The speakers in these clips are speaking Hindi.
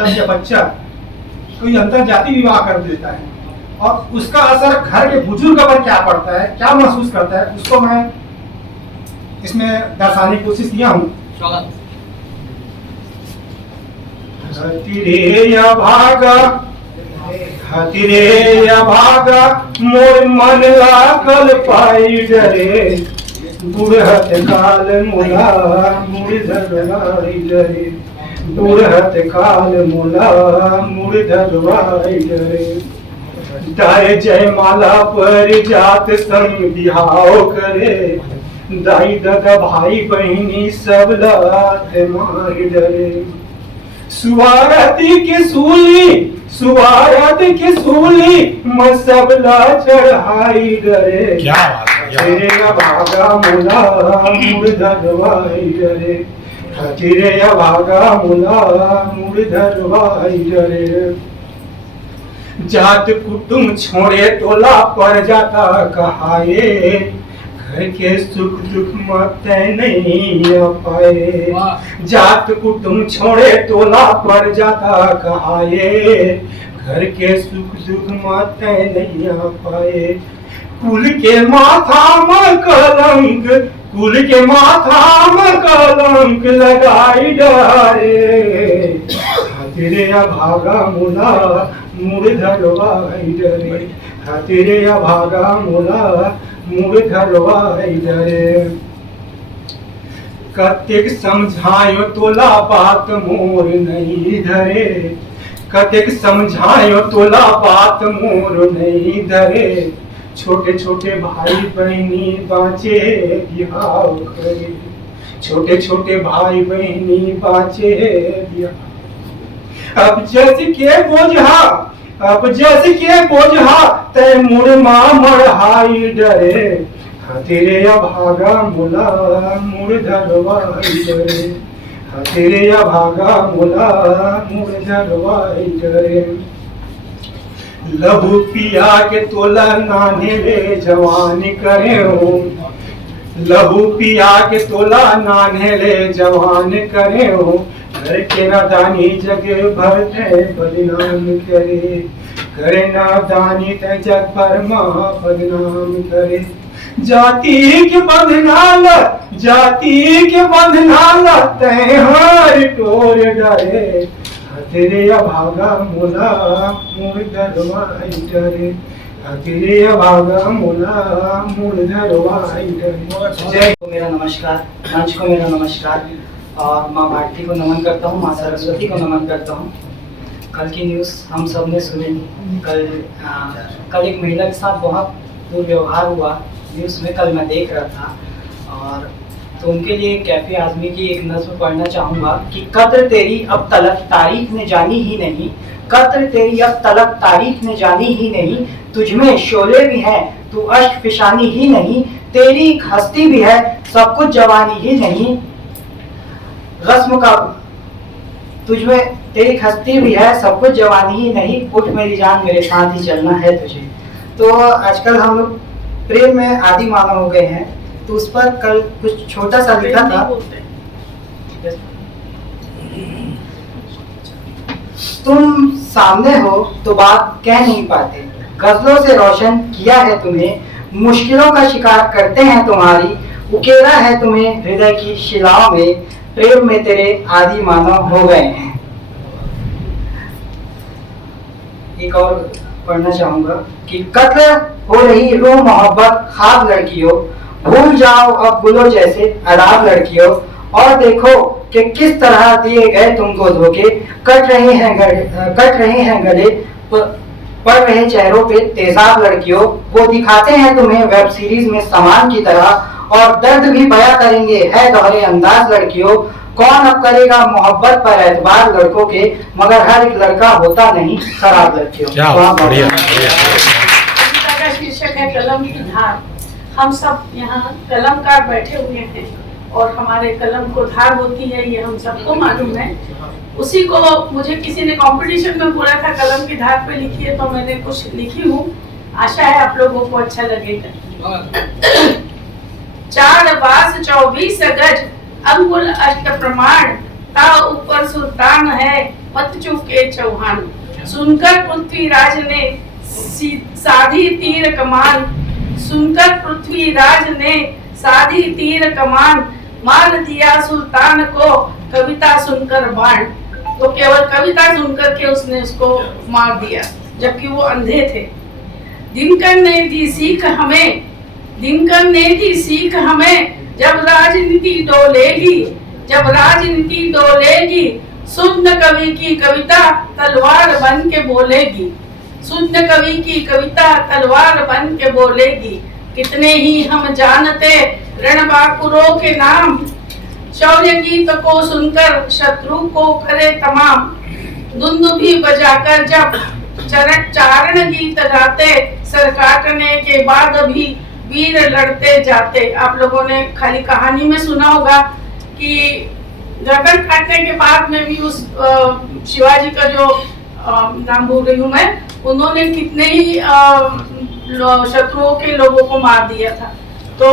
औरत या बच्चा कोई अंतर जाति विवाह कर देता है और उसका असर घर के बुजुर्ग पर क्या पड़ता है, क्या महसूस करता है, उसको मैं इसमें दर्शाने की कोशिश किया हूँ। भागा मोर मन लागल पाई डरे, बुढ़त काल मुला मुड़ धरवाई डरे, बुढ़त काल मुला मुड़ धरवाई डरे। दाय जय माला पर जात संग बिहाव करे, दाई दादा भाई बहनी सब लात मार डरे। सुवारती की सूली मसबला चढ़ाई डरे, तेरे भागा मुला मुड़ धरवाई डरे, तेरे भागा मुला मुड़ धरवाई डरे। जात कुटुम छोड़े टोला पर जाता कहाए, घर के सुख दुख मत नहीं पाए। जात कुटुम छोड़े टोला पर जाता कहाए, घर के सुख दुख मत नहीं पाए। कुल के माथा में कलंक, कुल के माथा में कलंक लगाई डारे, तेरे भागा मुला मुड़ धरवाई डरे, तेरे भागा मुला मुड़ धरवाई डरे। कतेक समझायो तोला बात मोर नहीं धरे, कतेक समझायो तोला बात मोर नहीं धरे। छोटे छोटे भाई बहनी बाँचे बिहाव करे, छोटे छोटे भाई बहनी बाँचे बिहाव। अब जैसे के बोझा, अब जैसे के बोझा तय मुड़मा मढ़ाई डरे, तेरे भागा मुला मुड़ धरवाई डरे, तेरे भागा मुला मुड़ धरवाई डरे। लहू पिया के तोला नाने ले जवान करे हो, लहू पिया के तोला नाने ले जवान करे हो। घर के नादानी जग भर बदनाम करे, करे नादानी ते जग भर माँ बदनाम करे। जाति के बंधनाल, जाति के बंधनाल तय हार टोर डरे, तेरे भागा मुला मुड़ धरवाई डरे, तेरे भागा मुला मुड़ धरवाई डरे। जय को मेरा नमस्कार, मंच को मेरा नमस्कार और माँ भारती को नमन करता हूँ, माँ सरस्वती को नमन करता हूँ। कल की न्यूज़ हम सब ने सुनी। कल एक महिला के साथ बहुत दुर्व्यवहार हुआ न्यूज़ में, कल मैं देख रहा था। और तो उनके लिए कैफी आज़मी की एक नज़्म पढ़ना चाहूँगा कि कद्र तेरी अब तलक तारीख ने जानी ही नहीं, कद्र तेरी अब तलक तारीख ने जानी ही नहीं। तुझमें शोले भी हैं तू अश्क फिशानी ही नहीं, तेरी हस्ती भी है सब कुछ जवानी ही नहीं। रस्म का तुझमें तेरी हस्ती भी है सब कुछ जवानी ही नहीं, उठ मेरी जान मेरे साथ ही चलना है तुझे। तो आजकल हम लोग प्रेम में आदि मानव हो गए हैं, तो उस पर कल कुछ छोटा सा लिखा था। तुम सामने हो तो बात कह नहीं पाते, गजलों से रोशन किया है तुम्हें, मुश्किलों का शिकार करते हैं तुम्हारी, उकेरा है तुम्हें हृदय की शिलाओं में, प्रेम में तेरे आदि मानव हो गए हैं। एक और पढ़ना चाहूंगा कि कत्ल हो रही रूह मोहब्बत खाब लड़कियों, भूल जाओ अब गुलों जैसे अदाब लड़कियों, और देखो कि किस तरह दिए गए तुमको धोखे, कट रहे हैं गले पड़ रहे चेहरों पे तेजाब लड़कियों। वो दिखाते हैं तुम्हें वेब सीरीज में सामान की तरह, और दर्द भी बयां करेंगे है दोहरे अंदाज लड़कियों। कौन अब करेगा मोहब्बत पर एतबार लड़कों के, मगर हर एक लड़का होता नहीं शराब लड़कियों। शीर्षक है कलम की धार। हम सब यहाँ कलमकार बैठे हुए हैं और हमारे कलम को धार होती है, ये हम सबको मालूम है। उसी को मुझे किसी ने कंपटीशन में बोला था कलम की धार पे लिखिए, तो मैंने कुछ लिखी हूँ। आशा है आप लोगों को अच्छा लगेगा। 4 बास 24 गज अंगुल अष्ट प्रमाण, ता ऊपर सुल्तान है मत चूके चौहान। सुनकर पृथ्वीराज ने साधी तीर कमान, सुनकर पृथ्वीराज ने साधी तीर कमान, मार दिया सुल्तान को कविता सुनकर बाण। तो केवल कविता सुनकर के उसने उसको मार दिया, जबकि वो अंधे थे। दिनकर ने दी सीख हमें, दिनकर ने दी सीख हमें, जब राजनीति डोलेगी, जब राजनीति डोलेगी, सुन्न कवि की कविता तलवार बन के बोलेगी, सुन्न कवि की कविता तलवार बन के बोलेगी। कितने ही हम जानते रणबांकुरों के नाम, शौर्य गीत को सुनकर शत्रु को करे तमाम। दुंदुभी बजाकर जब चारण गीत गाते, सर काटने के बाद भी वीर लड़ते जाते। आप लोगों ने खाली कहानी में सुना होगा कि गर्दन काटने के बाद में भी उस शिवाजी का जो नाम भूल रही हूँ मैं, उन्होंने कितने ही शत्रुओं के लोगों को मार दिया था। तो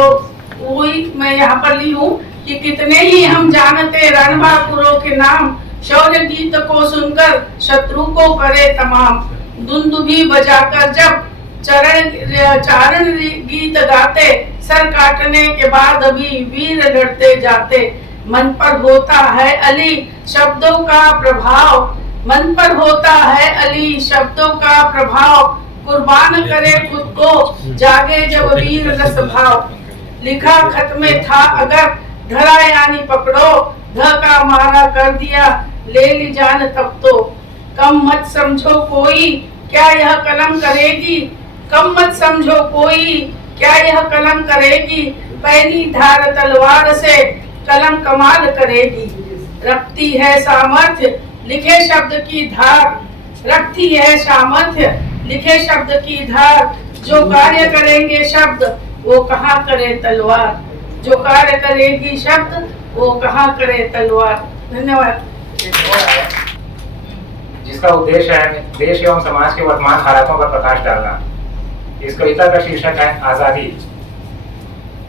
वही मैं यहाँ पर ली हूँ कि कितने ही हम जानते रणबांकुरों के नाम, शौर्य गीत को सुनकर शत्रु को करे तमाम। दुंदुभी बजाकर जब चारण गीत गाते, सर काटने के बाद भी वीर लड़ते जाते। मन पर होता है अली शब्दों का प्रभाव, मन पर होता है अली शब्दों का प्रभाव, कुर्बान करे खुद को जागे जब वीर रस भाव। लिखा खत में था अगर धरा यानी पकड़ो, ध का मारा कर दिया ले ली जान तब तो। कम मत समझो कोई क्या यह कलम करेगी, कम मत समझो कोई क्या यह कलम करेगी, पहली धार तलवार से कलम कमाल करेगी। रखती है सामर्थ्य लिखे शब्द की धार, रखती है सामर्थ्य लिखे शब्द की धार, जो कार्य करेंगे शब्द वो कहाँ करे तलवार, जो कार्य करेगी शब्द वो कहाँ करे तलवार। धन्यवाद। जिसका उद्देश्य है देश एवं समाज के वर्तमान हालातों पर प्रकाश डालना। इस कविता का शीर्षक है आजादी।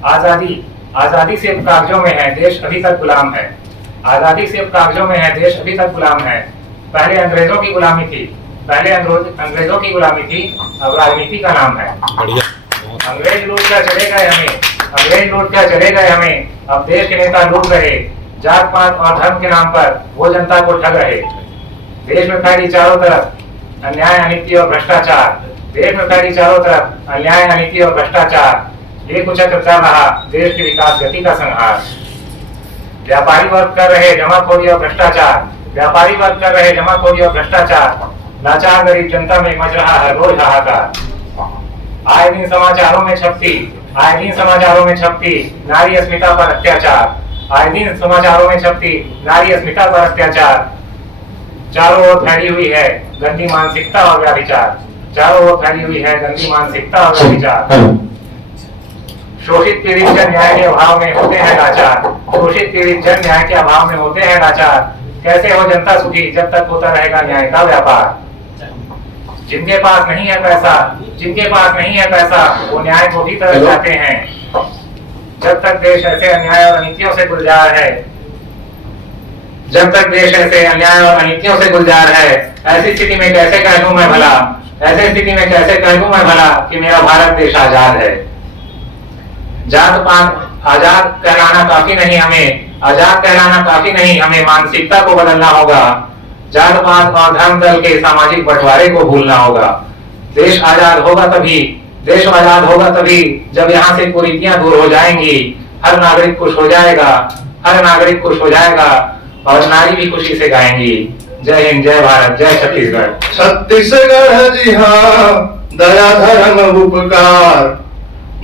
आजादी, आजादी सिर्फ कागजों में है, देश अभी तक गुलाम है। आजादी सिर्फ कागजों में है, देश अभी तक गुलाम है। पहले अंग्रेजों की गुलामी थी, पहले अंग्रेजों की गुलामी थी, अब राजनीति का नाम है। अंग्रेज लूट कर चले गए हमें, अंग्रेज लूट कर चले गए हमें, अब देश के नेता लूट रहे। जात पात और धर्म के नाम पर वो जनता को ठग रहे। देश में फैली चारों तरफ अन्याय, अनिति और भ्रष्टाचार, देश में फैली चारों तरफ अन्याय, अनिति और भ्रष्टाचार। ये कुचक्र चल रहा देश की विकास गति का संहार। व्यापारी वर्ग कर रहे जमाखोरी और भ्रष्टाचार, व्यापारी वर्ग कर रहे जमाखोरी और भ्रष्टाचार। लाचार गरीब जनता में मच रहा है रोज हाहाकार। आए दिन समाचारों में छपती, आए दिन समाचारों में छपती नारी अस्मिता पर अत्याचार, आए दिन समाचारों में छपती नारी अस्मिता पर अत्याचार। चारों ओर फैली हुई है गंदी मानसिकता और व्याभिचार, चारों ओर फैली हुई है गंदी मानसिकता और व्याभिचार। शोषित पीड़ित जन न्याय के अभाव में होते हैं लाचार, शोषित पीड़ित जन न्याय के अभाव में होते हैं लाचार। कैसे हो जनता सुखी जब तक होता रहेगा न्याय का व्यापार। जिनके पास नहीं है पैसा, जिनके पास नहीं है पैसा, वो न्याय को भी तरस जाते हैं। जब तक देश ऐसे अन्याय और अनीतियों से गुलजार है, जब तक देश ऐसे अन्याय और अनीतियों से गुलजार है, ऐसी स्थिति में कैसे कह दूं मैं भला, ऐसी स्थिति में कैसे कह दूं मैं भला कि मेरा भारत देश आजाद है। जात पात आजाद कहलाना काफी नहीं हमें, आजाद कहलाना काफी नहीं हमें, मानसिकता को बदलना होगा। जात पात और धर्म दल के सामाजिक बंटवारे को भूलना होगा। देश आजाद होगा तभी, देश आजाद होगा तभी जब यहाँ से कुरीतियां दूर हो जाएंगी। हर नागरिक खुश हो जाएगा, हर नागरिक खुश हो जाएगा और नारी भी खुशी से गाएंगी। जय हिंद, जय भारत, जय छत्तीसगढ़। छत्तीसगढ़ जी हाँ, दया धर्म उपकार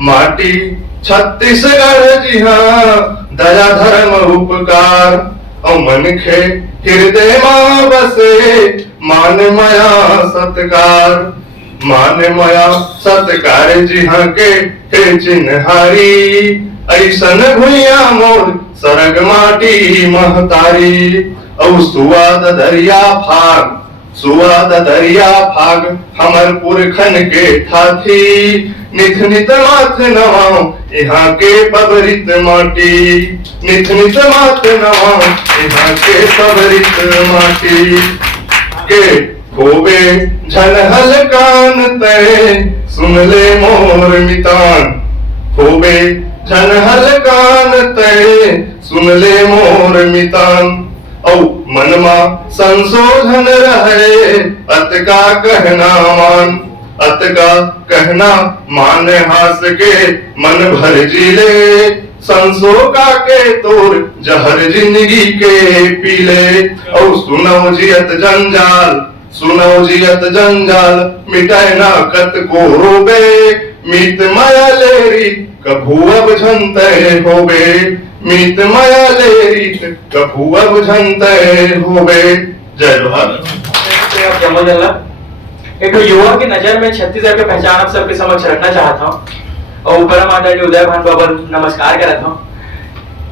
माटी। छत्तीसगढ़ जी हाँ, दया धर्म उपकार और मन खे हृदय मां बसे मान माया सत्कार, मान माया सत्कार जी हाँ के चिन्हारी। ऐसन भुइया मोर सरग माटी महतारी और सुवाद दरिया फाग, सुवाद दरिया फाग हमर पुरखन के थाथी। नित नित माथ नवाओ यहाँ के पबरित माटी, नित नित माथ नवाओ यहाँ के पबरित माटी। के खोबे झलहल कान तय सुन ले मोर मितान, खोबे झलहल कान तय सुन ले मोर मितान। औ मनमा संशोधन रहे अत का कहना मान, अत का कहना मान हास के मन भर जिले, संसोका के तोर जहर जिंदगी के पीले। औ सुनौ जियत जंजाल, सुनौ जियत जंजाल मिटाए ना कत को रोबे, मीत माया लेरी कभू अब झंते होबे, मीत माया लेरी कभू अब झंते होबे। जय भारत। एक युवा की नजर में छत्तीसगढ़ की पहचान आप सबके समक्ष रखना चाहता हूँ और ऊपर आदरणीय उदय भान बाबा नमस्कार करता हूँ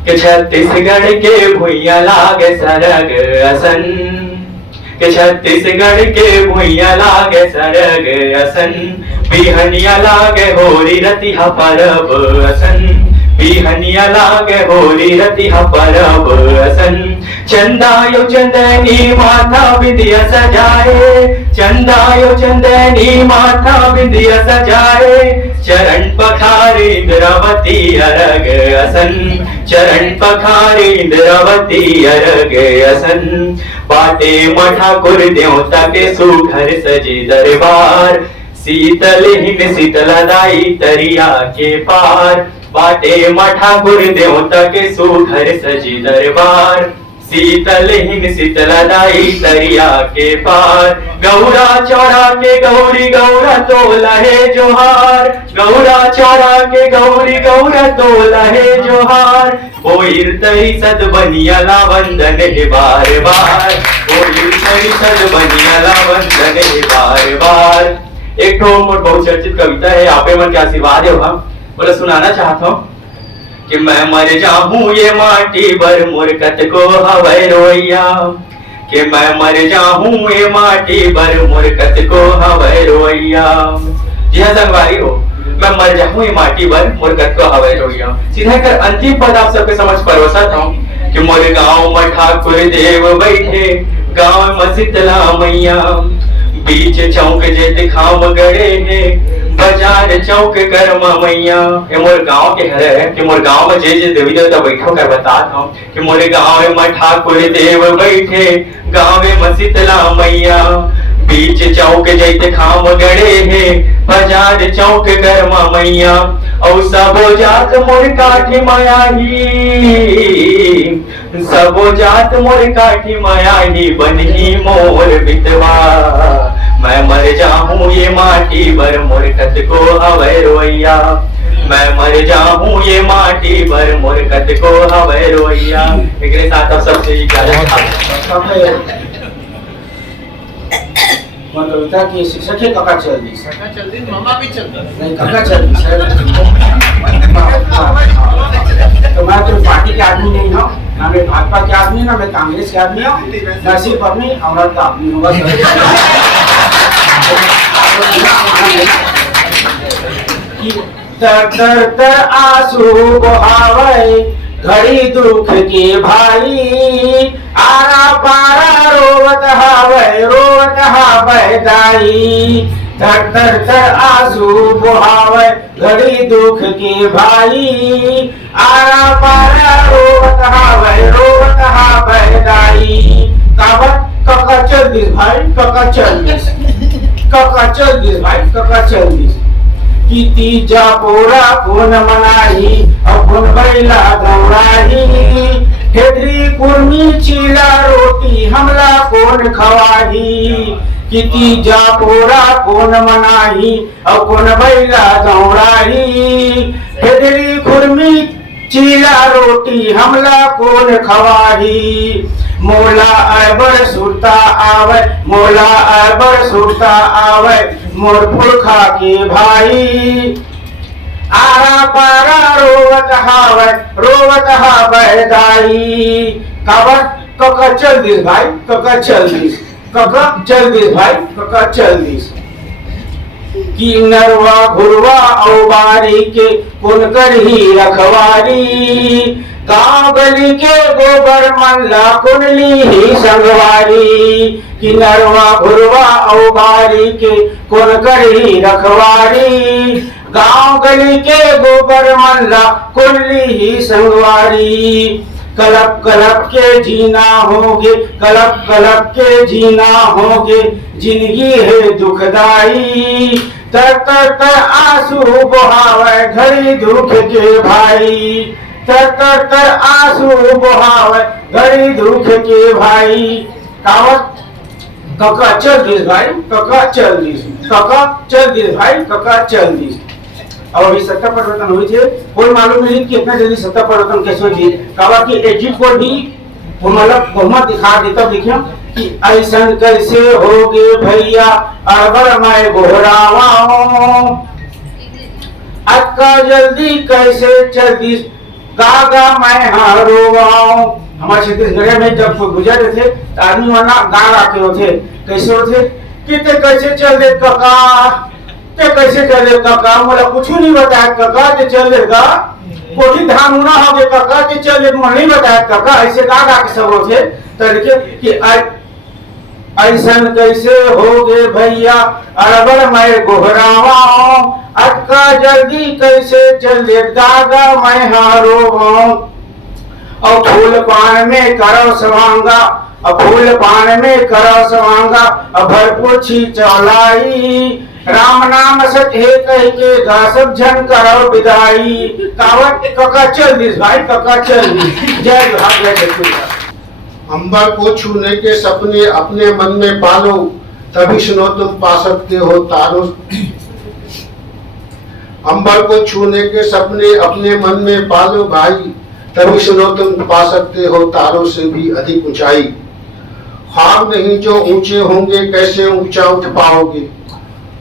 कि छत्तीसगढ़ के भुइया लागे सरग असन, कि छत्तीसगढ़ के भुइया लागे सरग असन, बिहनिया लागे होरी रतिहा परब असन, बिहनिया लागे होरी रतिहा परब असन। चंदायो चंदनी माथा बिंदिया सजाए, चंदायो चंदनी माथा बिंदिया सजाए, चरण पखारे इंद्रावती अरग असन, चरण पखारे इंद्रावती अरग असन। बाटे मठाकुर देवता के सुघर सजे दरबार, शीतल हिम शीतलदाई तरिया के पार, बाटे मठाकुर देवता के सुघर सजे दरबार, शीतल हिम शीतलदाई तरिया के पार। गौरा चौरा के गौरी गौरा तो लहे जोहार, गौरा चौरा के गौरी गौरा तो लहे जोहार। ओइर तरी सद बनिया ला वंदन हे बार बार, ओइर तरी सद बनिया ला वंदन हे बार बार। एक ठो मोर बहुचर्चित कविता है, आपे मन के आशीर्वाद है हम बोले सुनाना चाहता हूँ कि मैं मर जाऊं ये माटी बर मुरकत को हवै रोइया, कि मैं मर जाऊं ये माटी बर मुरकत को हवै रोइया। जी हाँ संगवारी हो, मैं मर जाऊं ये माटी बर मुरकत को हवै रोइया। सीधा कर अंतिम पद आप सबके समझ परोसत हूँ कि मोर गाँव में ठाकुर देव बैठे, गाँव में शीतला मैया, बीच चौक जे दिखाम गड़े है, बाजार चौक कर मैया। ये मोर गांव के हरे है कि मोर गांव में जे जे देवी देवता बैठो कर बताता हूँ कि मोरे गांव में ठाकुर देव बैठे, गांव में शीतला मैया, बीच चौक जैते खाम गड़े है, बाजार चौक कर मैया। और सबो जात मोर काठी मायाही, सबो जात मोर काठी मायाही, बनही मोर बितवा। मैं मर जाऊं ये माटी बर मुरकत को हवै रोइया, मैं मर जाऊं ये माटी बर मुरकत को हवै रोइया। एकरे साथ आप सबसे इजाजत। कविता की शिक्षक है काका चल दी, मामा भी चल नहीं काका चल दी सर। तो मैं तो पार्टी के आदमी नहीं हूँ, ना मैं भाजपा के आदमी, ना मैं कांग्रेस के आदमी हूँ, मैं सिर्फ अपनी औरत का आदमी हूँ। तर तर तर आंसू बहावे घड़ी दुख के भाई, आरा पारा रोवत हावे दाई। तर तर तर आंसू बहावे घड़ी दुख के भाई, आरा पारा रोवत हावे दाई। कावत कका चल दिस भाई, कका चल दिस, कका चल दिस भाई, कका चल दिस। की तीजा पोरा कोन मनाही, अपन बैला गौराही, हेदरी कुर्मी चीला रोटी हमला कोन खवाही। की तीजा पोरा कोन मनाही, अपन बैला गौराही, हेदरी कुर्मी चीला रोटी हमला कोन खवाही। मोला अबर सुरता आवे, मोला अबर सुरता आवे, मोर पुरखा के भाई, आरा पारा रोवत हावे दाई। कावत कका चल दिस भाई, कका चल दिस, कका चल दिस भाई, कका चल दिस। कि नरवा घुरवा औबारी के कुनकर ही रखवारी, गांव गली के गोबर मल्ला कुनली ही संगवारी, कि नरवा घुरवा औबारी के कुनकर ही रखवारी, गांव गली के गोबर मल्ला कुनली ही संगवारी। कलप कलप के जीना होगे, कलप कलप के जीना होगे, जिंदगी है दुखदाई, तर तर तर आंसू बहावे घड़ी दुख के भाई, तर तर तर आंसू बहावे घड़ी दुख के भाई। कावत कका चल दिस भाई, कका चल दिस, कका चल दिस भाई, कका चल दिस। अब अभी सत्ता परिवर्तन हुई थे, कोई मालूम नहीं कि इतना जल्दी सत्ता परिवर्तन कैसे हुई। कहा कि एग्जिट पोल भी वो मतलब बहुमत दिखा देता, देखिए कि ऐसा कैसे होगे भैया अरबर मैं गोहरावा, अक्का जल्दी कैसे चल दी गागा मैं हारोवाऊं। हमारे छत्तीसगढ़ में जब कोई गुजर रहे थे तो आदमी वरना गा आके होते, कैसे होते कि ते कैसे चल दे कका, ते कैसे चल दे कका, मोला कुछ नहीं बताया कका, ते चल देगा कोठी धान उना हो गए कका, ते चल दे मोला नहीं बताया कका, ऐसे गा गा के सब होते तरीके कि ऐसन कैसे होगे भैया अरबर मैं गोहरावा, अक्का जल्दी कैसे चल दे दागा मैं हारोवाऊं। और फूल पान में करो सवांगा, और फूल पान में करो सवांगा, और भरपूर छी चौलाई, राम नाम सत है कह के गा सब जन करो विदाई। कावत कका चल दिस भाई, कका चल दिस। जय जोहार जय जय। अंबर को छूने के सपने अपने मन में पालो, तभी सुनो तुम पा सकते हो तारों। अंबर को छूने के सपने अपने मन में पालो भाई, तभी सुनो तुम पा सकते हो तारों से भी अधिक ऊंचाई। ख्वाब नहीं जो ऊंचे होंगे कैसे ऊंचा उठ पाओगे,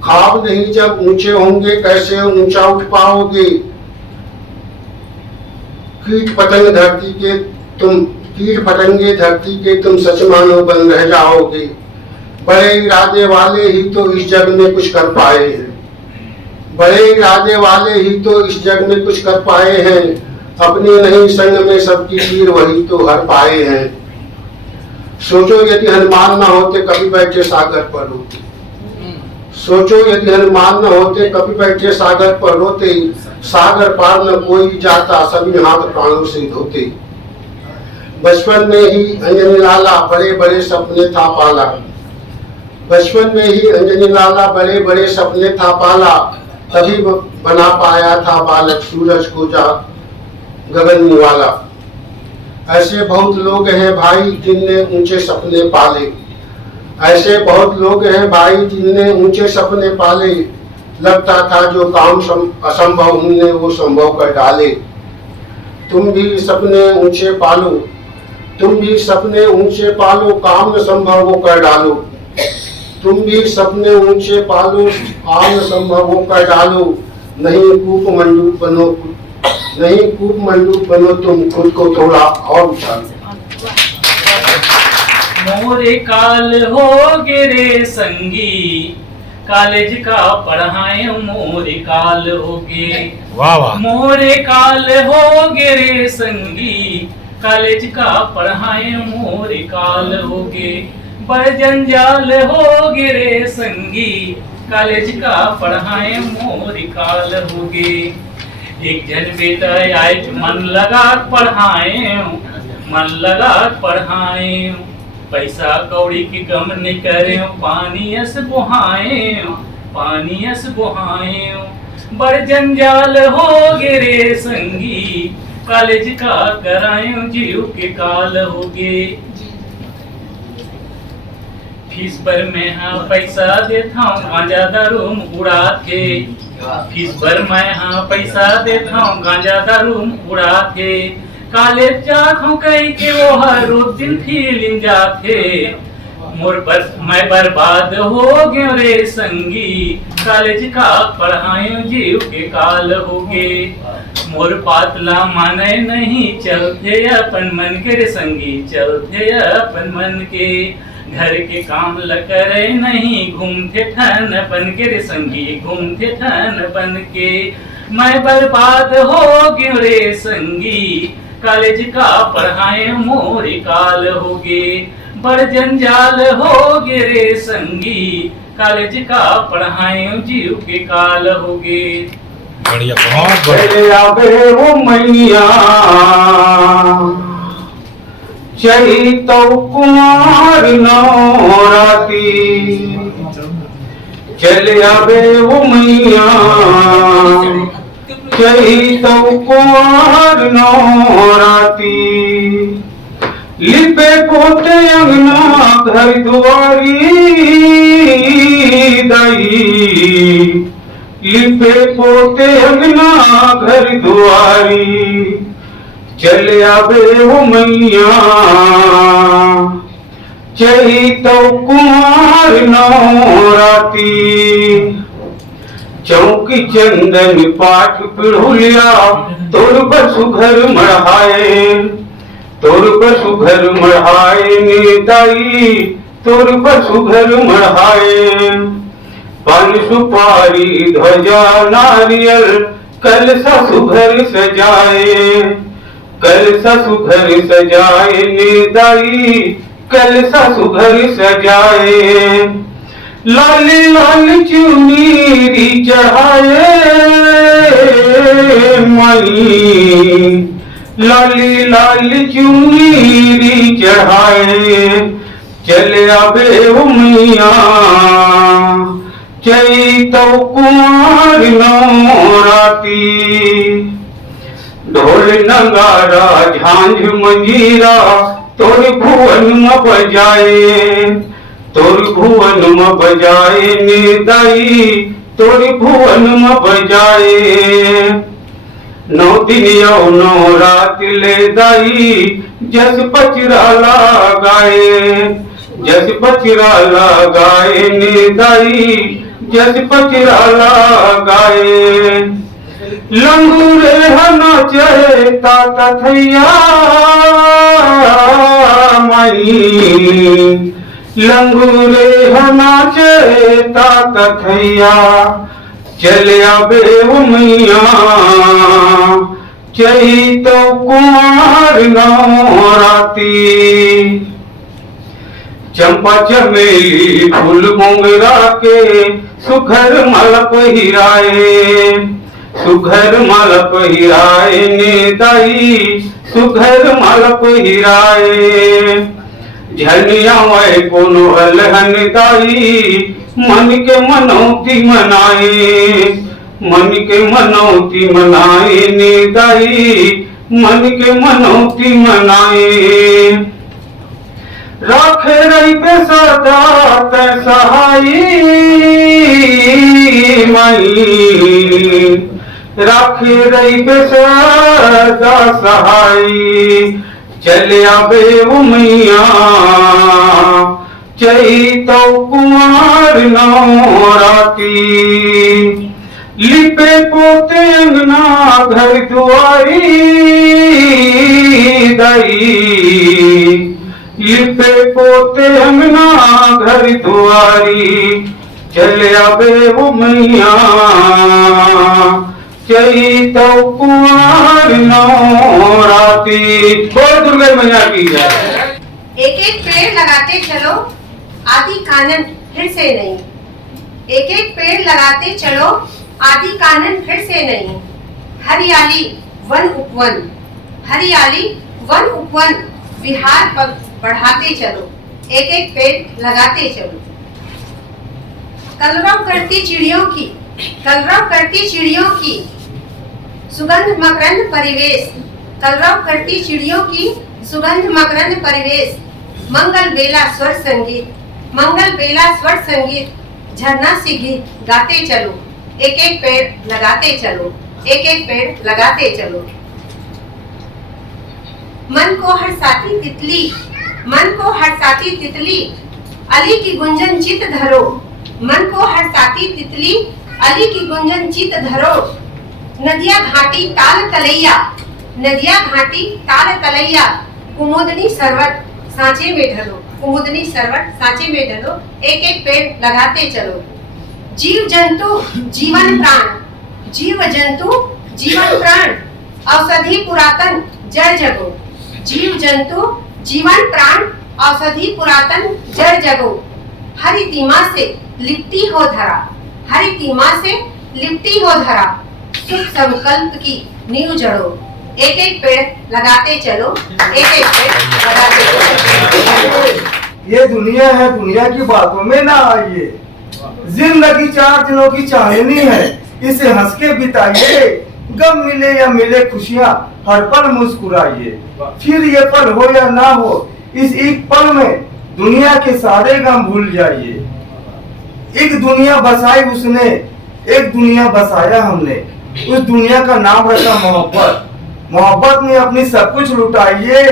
ख्वाब नहीं जब ऊंचे होंगे कैसे ऊंचा उठ पाओगे। कीट पतंग धरती के तुम, कीट पतंगे धरती के तुम सच मानो बन रह जाओगे। बड़े इरादे वाले ही तो इस जग में कुछ कर पाए हैं, बड़े इरादे वाले ही तो इस जग में कुछ कर पाए हैं। अपनी नहीं संग में सबकी तीर वही तो हर पाए हैं। सोचो यदि हनुमान न होते कभी बैठे सागर पर रोते, सोचो यदि हनुमान न होते कभी बैठे सागर पर रोते। सागर पार न कोई जाता सभी हाथ प्राणों से धोते। बचपन में ही अंजनी लाला बड़े बड़े सपने था पाला, बचपन में ही अंजनी लाला बड़े बड़े सपने था पाला। तभी बना पाया था बालक सूरज को जा गगन वाला। ऐसे बहुत लोग हैं भाई जिनने ऊंचे सपने पाले, ऐसे बहुत लोग हैं भाई जिनने ऊंचे सपने पाले। लगता था जो काम असंभव उनने वो संभव कर डाले। तुम भी सपने ऊंचे पालो, तुम भी सपने ऊंचे पालो, काम न संभव वो कर डालो। तुम भी सपने ऊंचे पालो, काम न संभव वो कर डालो। नहीं कूप मंडूक बनो, नहीं कूप मंडूक बनो, तुम खुद को थोड़ा और उछालो। मोरे काल हो गिरे संगी, कॉलेज का पढ़ाए मोरे काल हो गे। वाह वाह। मोरे काल हो गिरे संगी, कॉलेज का पढ़ाए मोरे काल हो गे। बड़ जंजाल हो गिरे संगी, कॉलेज का पढ़ाए मोरे काल हो गे। एक जन बेटा आए मन लगा पढ़ाए, मन लगा पढ़ाए। पैसा कौड़ी की गम नहीं करे, पानी अस बुहाए, पानी अस बुहाए। बड़ जंजाल हो गिरे संगी, कॉलेज का कराए जीव के काल हो गे। फीस पर मैं हाँ पैसा देता हूँ, गांजा दारू उड़ाते। फीस पर मैं हाँ पैसा देता हूँ, गांजा दारू उड़ाते। कॉलेज जाखों कई के वो हर रोज दिन फीलिंग जाते। मोर पर मैं बर्बाद हो गयो रे संगी, कॉलेज का पढ़ाए जीव के काल हो गे। मोर पातला माने नहीं, चलते अपन मन के रे संगी, चलते अपन मन के। घर के काम ल करे नहीं, घूमते ठन बन के रे संगी, घूमते ठन बन के। मैं बर्बाद हो गयो रे संगी, कॉलेज का पढ़ाए मोरी काल होगे। बड़ जंजाल हो गे रे संगी, कॉलेज का पढ़ाए जीव के काल होगे। बढ़िया, बहुत बढ़िया। आवे वो मैया चही तो कुमार नौराती, चले आवे वो मैया चही तो कुमार नौराती। लिपे पोते अंगना घर दुआरी दई, लिपे पोते अंगना घर दुआरी। चले आवे वो मैया चही तो कुमार नौराती। चौकी चंदन पाठ पिढ़ुलिया तोर बसु घर मढ़ाए, तोर बसु घर मढ़ाए नेताई, तोर बसु घर मढ़ाए। पान सुपारी ध्वजा नारियल कलसा सुघर सजाए, कलसा सुघर सजाए नेताई, कलसा सुघर सजाए। लाली लाली चुनीरी चढ़ाए मई, लाली लाली चुनीरी चढ़ाए। चले आवे वो मैया चही तो कुमार नौराती। ढोल नगारा झांझ मंजीरा तोर भुवन में बजाए, तोर भुवन में बजाए नेताई, तोर भुवन में बजाए। 9 दिन यौ 9 रात ले दाई, जस पचरा लगाए, जस पचरा लगाए नेताई, जस पचरा लगाए। लंगूरे हना चेता तथैया मई, लंगूरे हना चेता तथैया। चले आवे वो मैया चही तो कुमार नौराती। चंपा चमेली फूल मोंगरा के सुघर माला पहिराए, सुघर माला पहिराए नेताई, सुघर माला पहिराए। झनिया वै कोनो अलहन दाई, मन के मनौती मनाए, मन के मनौती मनाए नेताई, मन के मनौती मनाए। राखे रही पे सदा तै सहाई मई, राखे रही पे सदा सहाई। चले आवे वो मैया चही तो कुमार नौराती। लिपे पोते अंगना घर दुआरी दई, लिपे पोते अंगना घर दुआरी। चले आवे वो मैया चही तो कुमार नौराती। बोल दुर्गा मैया की जय। एक एक पेड़ लगाते चलो, आदि कानन फिर से नहीं। एक एक पेड़ लगाते चलो, आदि कानन फिर से नहीं। हरियाली वन उपवन, हरियाली वन उपवन, बिहार पर बढ़ाते चलो, एक एक पेड़ लगाते चलो। कलरव करती चिड़ियों की, कलरव करती चिड़ियों की सुगंध मकरंद परिवेश, कलरव करती चिड़ियों की सुगंध मकरंद परिवेश। मंगल बेला स्वर संगीत, मंगल बेला स्वर संगीत, झरना सी गीत गाते चलो, एक एक पेड़ लगाते चलो, एक एक पेड़ लगाते चलो। मन को हर्षाती तितली, मन को हर्षाती तितली, अली की गुंजन चित धरो। मन को हर्षाती तितली, अली की गुंजन चित धरो। नदिया घाटी ताल तलैया, नदिया घाटी ताल तलैया, कुमुदनी सरवत सांचे में ढलो। कुमुदनी सरवट सांचे में डलो, एक एक पेड़ लगाते चलो। जीव जंतु जीवन प्राण, जीव जंतु जीवन प्राण, औषधि पुरातन जड़ जगो। जीव जंतु जीवन प्राण, औषधि पुरातन जड़ जगो। हरि तीमा से लिपटी हो धरा, हरि तीमा से लिपटी हो धरा। सुख संकल्प की नींव जड़ो, एक एक पेड़ लगाते चलो, एक एक पेड़ लगाते चलो। ये दुनिया है, दुनिया की बातों में ना आइए। जिंदगी 4 दिनों की चांदनी है, इसे हंस के बिताइए। गम मिले या मिले खुशियाँ, हर पल मुस्कुराइए। फिर ये पल हो या ना हो, इस एक पल में दुनिया के सारे गम भूल जाइए। एक दुनिया बसाई उसने, एक दुनिया बसाया हमने। उस दुनिया का नाम रखा मोहब्बत। मोहब्बत में अपनी सब कुछ लुटाइए।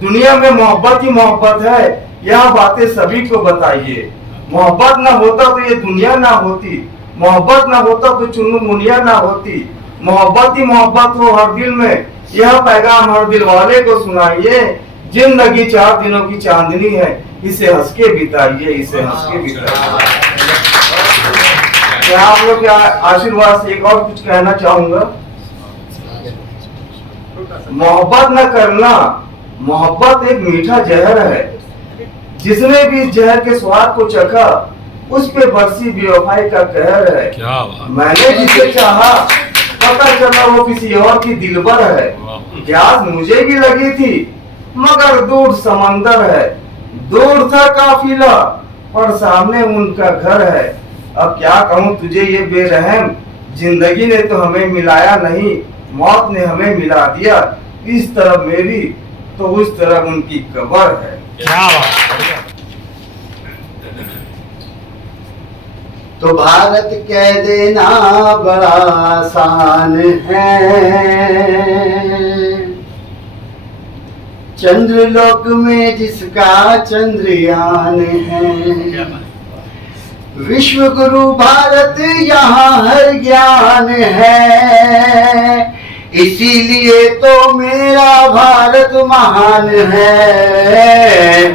दुनिया में मोहब्बत ही मोहब्बत है, यह बातें सभी को बताइए। मोहब्बत ना होता तो ये दुनिया ना होती, मोहब्बत ना होता तो चुन्नू मुनिया ना होती। मोहब्बत ही मोहब्बत हो हर दिल में, यह पैगाम हर दिल वाले को सुनाइए। जिंदगी 4 दिनों की चांदनी है, इसे हंस के बिताइए, इसे हंस के बिताइए। मैं आप लोग के आशीर्वाद से एक और कुछ कहना चाहूंगा। मोहब्बत न करना, मोहब्बत एक मीठा जहर है। जिसने भी इस जहर के स्वाद को चखा, उस पे बरसी बेवफाई का कहर है। मैंने जिसे चाहा, पता चला वो किसी और की दिलबर है। प्यास मुझे भी लगी थी, मगर दूर समंदर है। दूर था काफिला और सामने उनका घर है। अब क्या कहूँ तुझे ये बेरहम, जिंदगी ने तो हमें मिलाया नहीं, मौत ने हमें मिला दिया। इस तरफ मेरी तो उस तरफ उनकी कब्र है। क्या बात। तो भारत कह देना बड़ा आसान है, चंद्रलोक में जिसका चंद्रयान है। विश्व गुरु भारत यहाँ हर ज्ञान है, इसीलिए तो मेरा भारत महान है।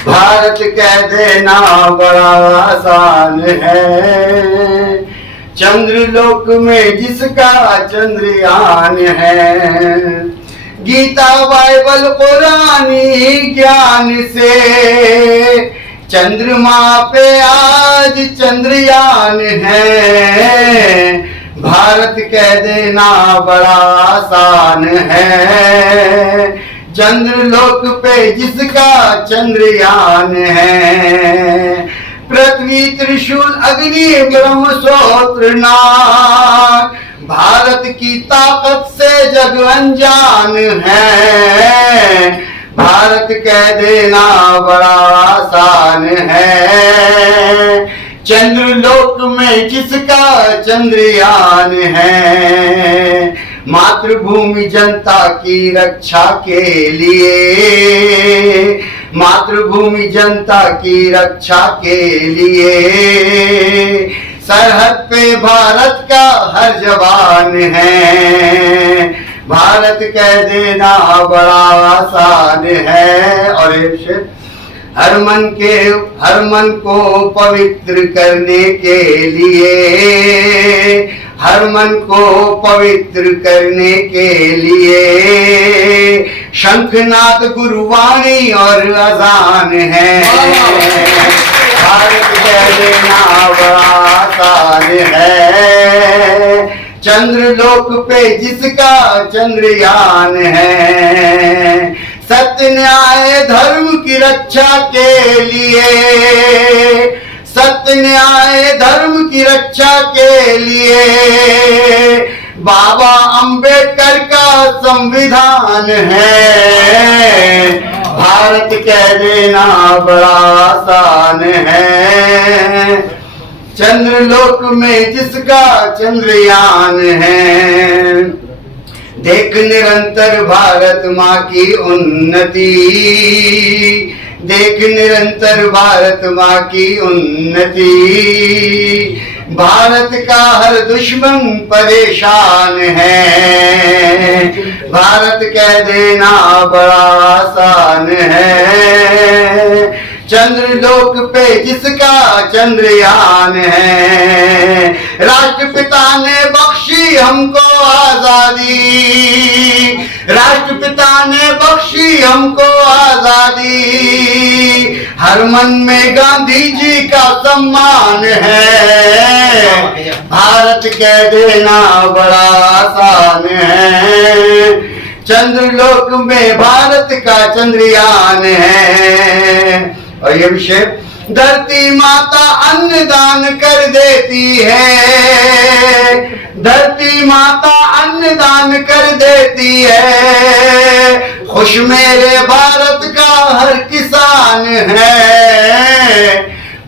भारत कह देना बड़ा आसान है, चंद्रलोक में जिसका चंद्रयान है। गीता बाइबल कुरानी ज्ञान से चंद्रमा पे आज चंद्रयान है। भारत कह देना बड़ा आसान है, चंद्रलोक पे जिसका चंद्रयान है। पृथ्वी त्रिशूल अग्नि ब्रह्मस्त्र नाग, भारत की ताकत से जग अनजान है। भारत कह देना बड़ा आसान है, चंद्रलोक में जिसका चंद्रयान है। मातृभूमि जनता की रक्षा के लिए, मातृभूमि जनता की रक्षा के लिए, सरहद पे भारत का हर जवान है। भारत कह देना बड़ा आसान है। और हर मन को पवित्र करने के लिए, हर मन को पवित्र करने के लिए शंखनाद गुरुवाणी और अजान है। भारत कह देना बड़ा आसान है, चंद्रलोक पे जिसका चंद्रयान है। सत्य न्याय धर्म की रक्षा के लिए, सत्य न्याय धर्म की रक्षा के लिए बाबा अंबेडकर का संविधान है। भारत कह देना बड़ा आसान है, चंद्रलोक में जिसका चंद्रयान है। देख निरंतर भारत माँ की उन्नति, देख निरंतर भारत माँ की उन्नति। भारत का हर दुश्मन परेशान है। भारत कह देना बड़ा आसान है, चंद्रलोक पे जिसका चंद्रयान है, राष्ट्रपिता ने बख्शी हमको आजादी, राष्ट्रपिता ने बख्शी हमको आजादी, हर मन में गांधी जी का सम्मान है, भारत कह देना बड़ा आसान है, चंद्रलोक में भारत का चंद्रयान है। और ये विषय, धरती माता अन्नदान कर देती है, धरती माता अन्नदान कर देती है, खुश मेरे भारत का हर किसान है,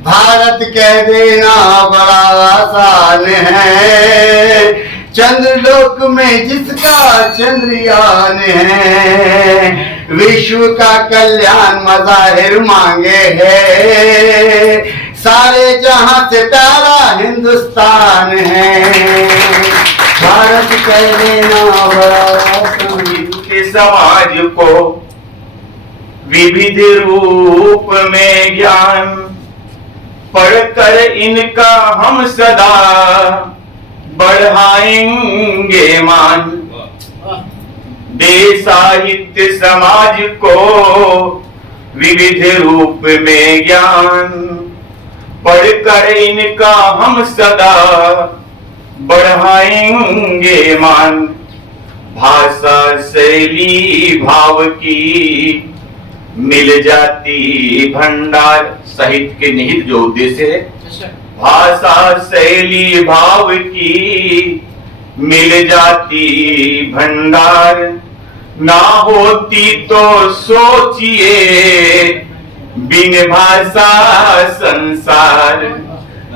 भारत कह देना बड़ा आसान है, चंद्रलोक में जिसका चंद्रयान है, विश्व का कल्याण मज़ाहिर मांगे है, सारे जहां से प्यारा हिंदुस्तान है, भारत कह देना बड़ा आसान। के समाज को विविध रूप में ज्ञान पढ़कर इनका हम सदा बढ़ाएंगे मान, देश साहित्य समाज को विविध रूप में ज्ञान पढ़कर इनका हम सदा बढ़ाएंगे मान, भाषा शैली भाव की मिल जाती भंडार, साहित्य के निहित जो उद्देश्य है, भाषा शैली भाव की मिल जाती भंडार, ना होती तो सोचिए बिन भाषा संसार,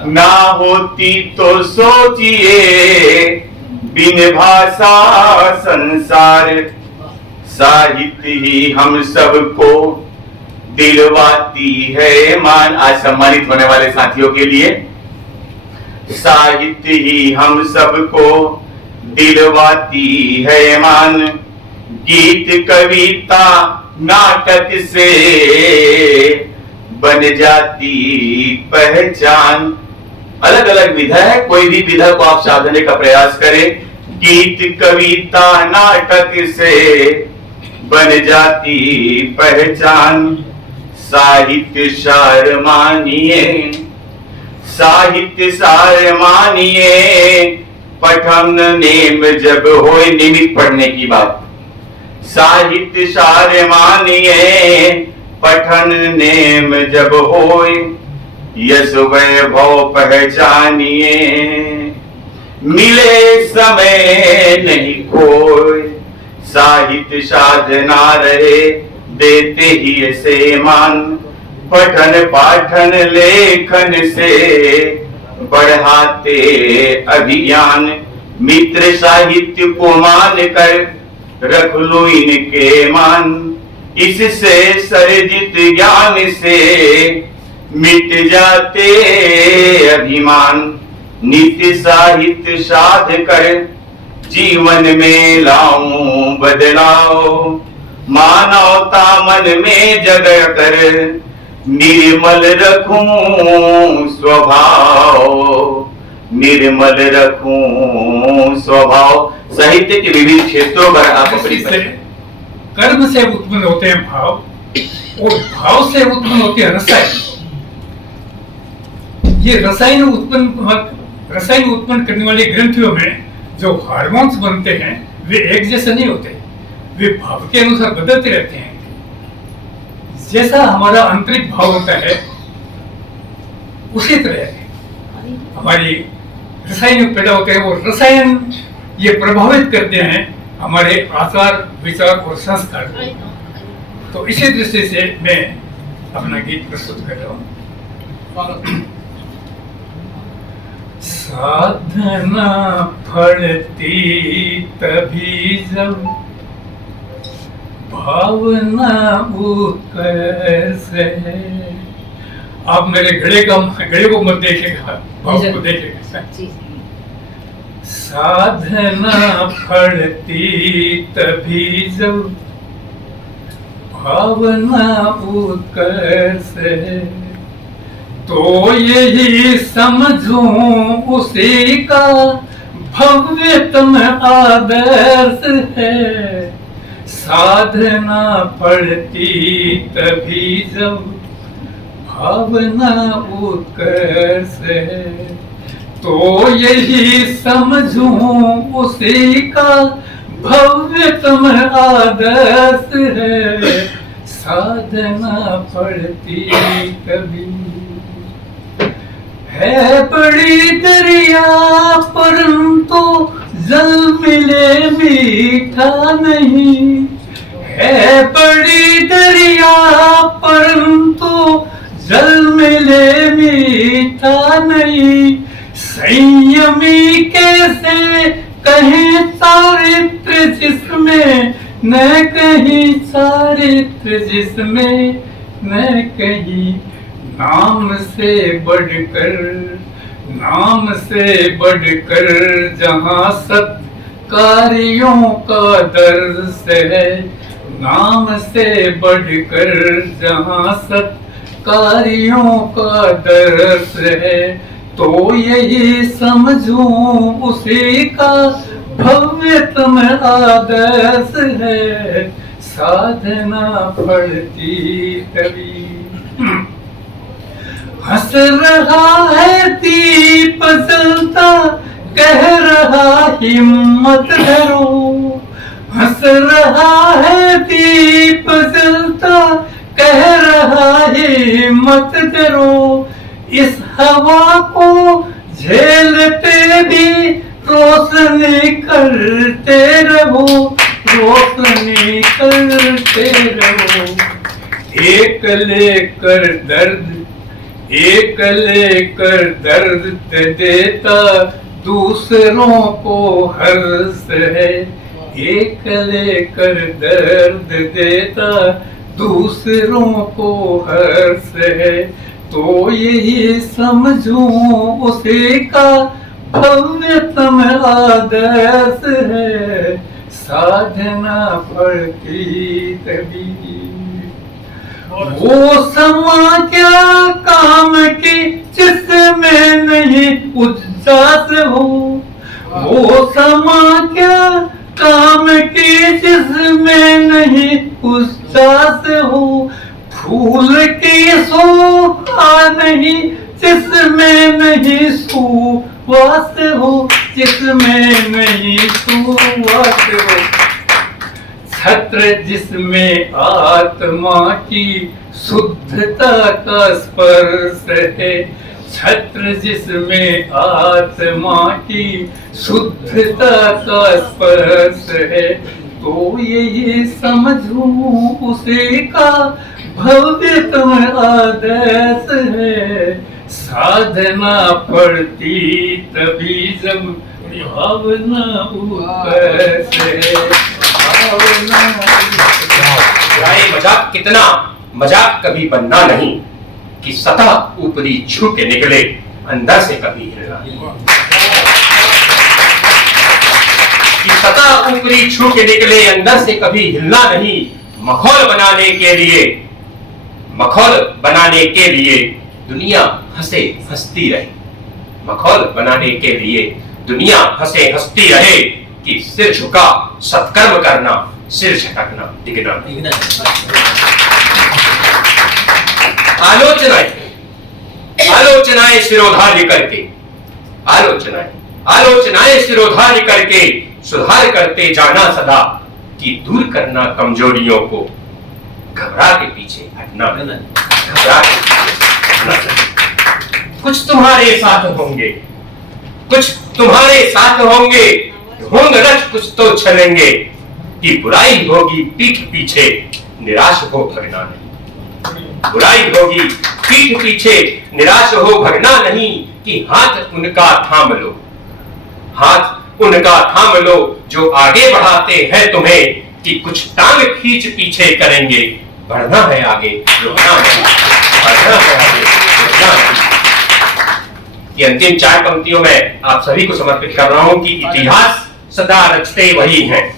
ना होती तो सोचिए बिन भाषा संसार, साहित्य ही हम सबको दिलवाती है मान। आज सम्मानित होने वाले साथियों के लिए, साहित्य ही हम सबको दिलवाती है मान, गीत कविता नाटक से बन जाती पहचान। अलग अलग विधा है, कोई भी विधा को आप साधने का प्रयास करें, गीत कविता नाटक से बन जाती पहचान, साहित्य सार मानिए, साहित्य सार मानिए, पठन नेम जब होए, नियमित पढ़ने की बात, साहित्य सार मानिए, पठन नेम जब होए, यश वैभव पहचानिए, मिले समय नहीं खोए, साहित्य साधना रहे देते ही ऐसे मान, पठन पाठन लेखन से बढ़ाते अभियान, मित्र साहित्य को मान कर रख लो इनके मान, इससे सर्जित ज्ञान से मिट जाते अभिमान, नित्य साहित्य साध कर जीवन में लाऊं बदलाव, मानवता मन में जगह कर निर्मल रखूं स्वभाव, निर्मल रखूं स्वभाव। साहित्य के विभिन्न क्षेत्रों पर आप अपनी कर्म से उत्पन्न होते हैं भाव, और भाव से उत्पन्न होते हैं रसायन। ये रसायन उत्पन्न करने वाली ग्रंथियों में जो हार्मोन्स बनते हैं वे एक जैसे नहीं होते, वे भाव के अनुसार बदलते रहते हैं। जैसा हमारा आंतरिक भाव होता है उसी तरह हमारी रसायन पैदा होते हैं, वो रसायन ये प्रभावित करते हैं हमारे आचार विचार और संस्कार। तो इसी दृष्टि से मैं अपना गीत प्रस्तुत कर रहा हूँ। साधना फलती तभी जब भावना उत्कर्ष है। आप मेरे घड़े को मत देखेगा, भाव को देखेगा। साधना फलती तभी जब भावना उत्कर्ष है, तो यही समझूं उसी का भव्यतम आदर्श है। साधना पड़ती तभी जब भावना उत्कर्ष है, तो यही समझूं उसी का भव्यतम आदर्श है। साधना पड़ती तभी है बड़ी दरिया परंतु जल मिले मीठा नहीं, है बड़ी दरिया परंतु जल मिले मीठा नहीं। संयमी कैसे कहीं चारित्र जिसमें न कहीं चारित्र जिसमें न कहीं नाम से बढ़कर जहाँ सत्कार्यों का दर्श है। नाम से बढ़कर जहाँ सत्कार्यों का दर्श है, तो यही समझूं उसी का भव्यतम आदर्श है। साधना पड़ती तभी हंस रहा है दीप जलता, कह रहा हिम्मत धरो। हंस रहा है दीप जलता, कह रहा हिम्मत धरो। इस हवा को झेलते भी रोशनी करते रहो, रोशनी करते रहो। एक लेकर दर्द देता दूसरों को हर्ष है। एक लेकर दर्द देता दूसरों को हर्ष है, तो यही समझूं उसी का भव्यतम आदर्श है। साधना पड़ती तभी वो समा क्या काम की जिसमें नहीं उज्जास हो। वो समा क्या काम की जिसमें नहीं उज्जास हो। फूल की शोभा नहीं जिसमें नहीं सुवास हो, जिसमें नहीं सुवास हो। छत्र जिसमें आत्मा की शुद्धता का स्पर्श है। छत्र जिसमें आत्मा की शुद्धता का स्पर्श है, तो यही समझूं उसी का भव्यतम आदर्श है। साधना पड़ती तभी जब भावना उत्कर्ष है। मजाक कितना मजाक कभी बनना नहीं, कि सतह ऊपरी छू के निकले अंदर से कभी हिलना नहीं। कि सतह ऊपरी छू के निकले अंदर से कभी हिलना नहीं। मखौल बनाने के लिए दुनिया हंसे हंसती रहे। मखौल बनाने के लिए दुनिया हंसे हंसती रहे, कि सिर झुका सत्कर्म करना, सिर झटकना दिखना नहीं। आलोचनाएं सिरोधार्य करके, आलोचनाएं सिरोधार्य करके सुधार करते जाना सदा, कि दूर करना कमजोरियों को, घबरा के पीछे हटना नहीं। घबरा के कुछ तुम्हारे साथ होंगे, कुछ तुम्हारे साथ होंगे, ढोंग रच कुछ तो चलेंगे, कि बुराई होगी पीठ पीछे, निराश हो भगना नहीं। बुराई होगी पीठ पीछे, निराश हो भगना नहीं, कि हाथ उनका थाम लो, हाथ उनका थाम लो जो आगे बढ़ाते हैं तुम्हें, कि कुछ टांग खींच पीछे करेंगे। बढ़ना है आगे, रुकना नहीं, बढ़ना है आगे, रुकना नहीं। ये अंतिम 4 पंक्तियों में आप सभी को समर्पित कर रहा हूं कि इतिहास सदा रचते वही हैं,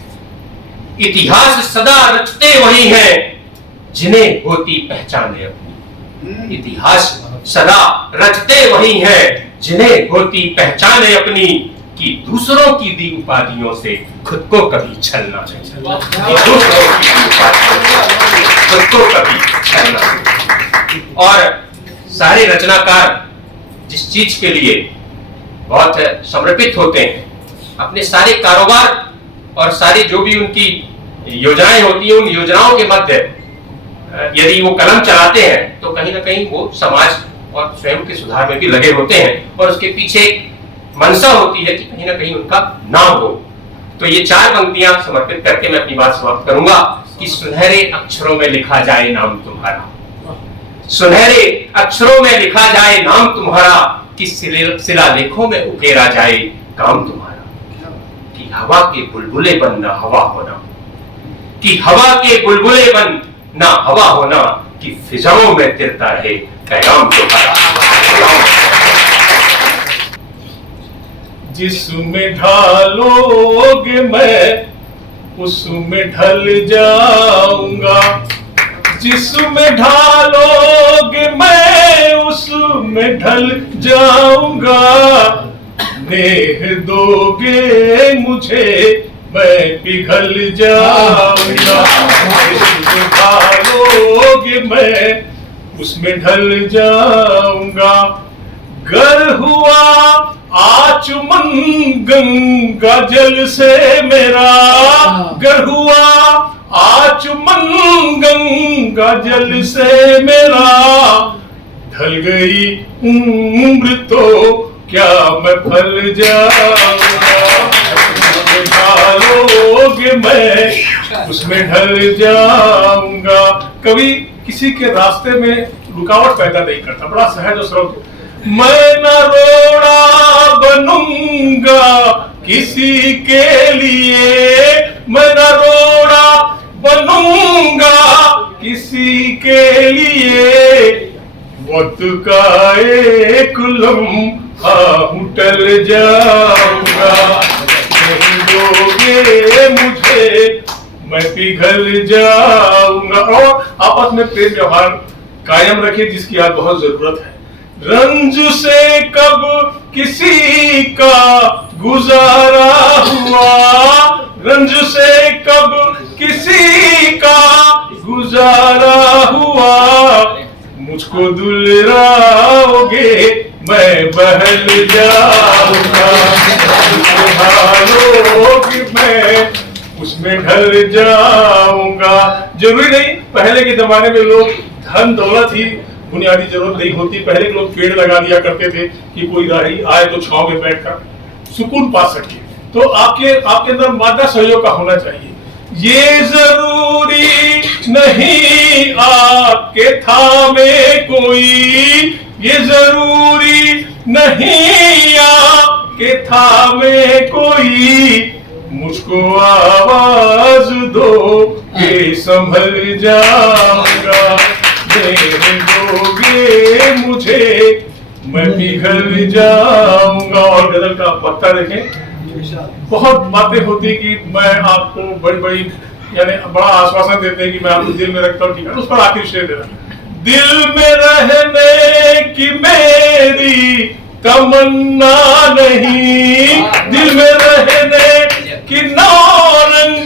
इतिहास सदा रचते वही हैं, जिन्हें होती पहचाने अपनी। इतिहास सदा रचते वही हैं जिन्हें होती पहचाने अपनी, कि दूसरों की दी उपाधियों से खुद को कभी छलना नहीं। दूसरों की दी उपाधियों से खुद को कभी छलना नहीं। और सारे रचनाकार जिस चीज के लिए बहुत समर्पित होते हैं, अपने सारे कारोबार और सारी जो भी उनकी योजनाएं होती हैं, उन योजनाओं के मध्य यदि वो कलम चलाते हैं तो कहीं ना कहीं वो समाज और स्वयं के सुधार में भी लगे होते हैं, और उसके पीछे एक मनसा होती है कि कहीं ना कहीं उनका नाम हो। तो ये 4 पंक्तियां समर्पित करके मैं अपनी बात समाप्त करूंगा कि सुनहरे अक्षरों में लिखा जाए नाम तुम्हारा, सुनहरे अक्षरों में लिखा जाए नाम तुम्हारा, कि शिलालेखों में उकेरा जाए काम तुम्हारा, कि हवा के बुलबुले बन ना हवा होना, कि हवा के बुलबुले बन ना हवा होना, कि फिजाओं में तिरता रहे पैगाम तुम्हारा। जिसमें ढालोगे मैं उसमें ढल जाऊंगा, जिसमें ढालोगे मैं उसमें ढल जाऊंगा, नेह दोगे मुझे मैं पिघल जाऊंगा, जिसमें ढालोगे मैं उसमें ढल जाऊंगा। गर हुआ आचमन गंगा जल से मेरा, गर हुआ आचमन गंगा जल से मेरा, ढल गई उम्र तो क्या मैं फल जाऊंगा, ढालोगे मैं उसमें ढल जाऊंगा। कभी किसी के रास्ते में रुकावट पैदा नहीं करता, बड़ा सहज और सरल। मैं न रोड़ा बनूंगा किसी के लिए, मैं न रोड़ा बनूंगा किसी के लिए, वक्त का एक लम्हा टल जाऊंगा, नहीं दोगे मुझे मैं पिघल जाऊंगा। और आपस में प्रेम व्यवहार कायम रखे जिसकी आज बहुत जरूरत है। रंज से कब किसी का गुजारा हुआ, रंज से कब किसी का गुजारा हुआ, मुझको दुलराओगे मैं बहल जाऊंगा, ढालोगे मैं उसमें ढल जाऊंगा। जरूरी नहीं पहले के जमाने में लोग धन दौलत ही बुनियादी जरूरत नहीं होती, पहले के लोग पेड़ लगा दिया करते थे कि कोई राही आए तो छांव में बैठकर सुकून पा सके। तो आपके अंदर मादा सहयोग का होना चाहिए। ये जरूरी नहीं आपके थामे कोई, ये जरूरी नहीं आपके थामे कोई, मुझको आवाज दो कि संभल जाऊंगा, दोगे मुझे मैं पिघल जाऊंगा। और गजल का पत्ता देखें, बहुत बातें होती कि मैं आपको बड़ी बड़ी यानी बड़ा आश्वासन देते हैं कि मैं आपको दिल में रखता हूँ, ठीक है, उस पर आखिर शेर देना, दिल में रहने की मेरी तमन्ना नहीं, दिल में रहने की नौरंग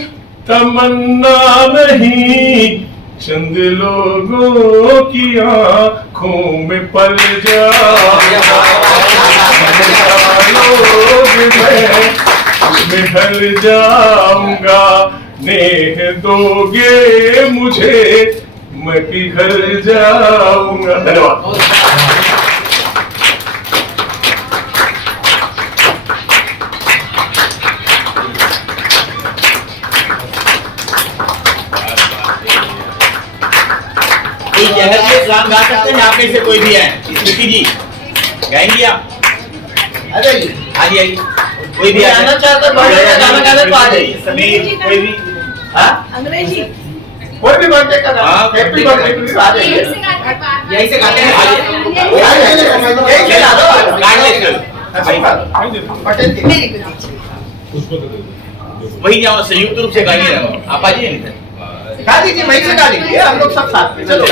तमन्ना नहीं, चंद लोगों की आंखों में पल जाऊंगा, उसमें ढल जाऊंगा, नेह दोगे मुझे मैं पिघल जाऊंगा। धन्यवाद। गान गा सकते हैं आप में से कोई भी है? स्मृति जी गाएंगी आप? आ जाइए, आ जाइए, कोई भी आना चाहता है गाना गाने तो आ जाइए। समीर कोई भी, हाँ अंग्रेजी कोई भी बर्थडे का गाना, हैप्पी बर्थडे आ जाइए, यहीं से गाते हैं, आ जाइए, वही जाओ संयुक्त रूप से गाइए, आप आ जाइए। गा दीजिए, वहीं से गा लीजिए हम लोग सब साथ में। चलो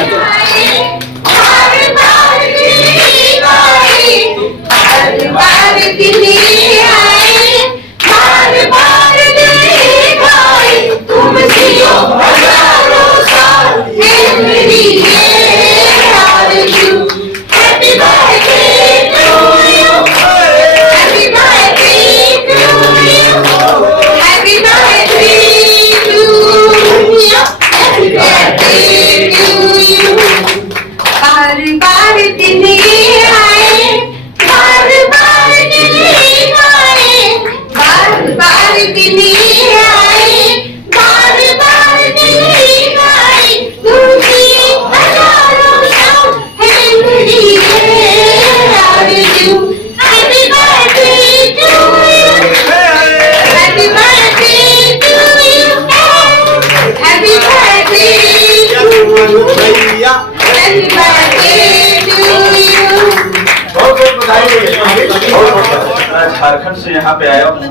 झारखंड से यहाँ पे आया हूँ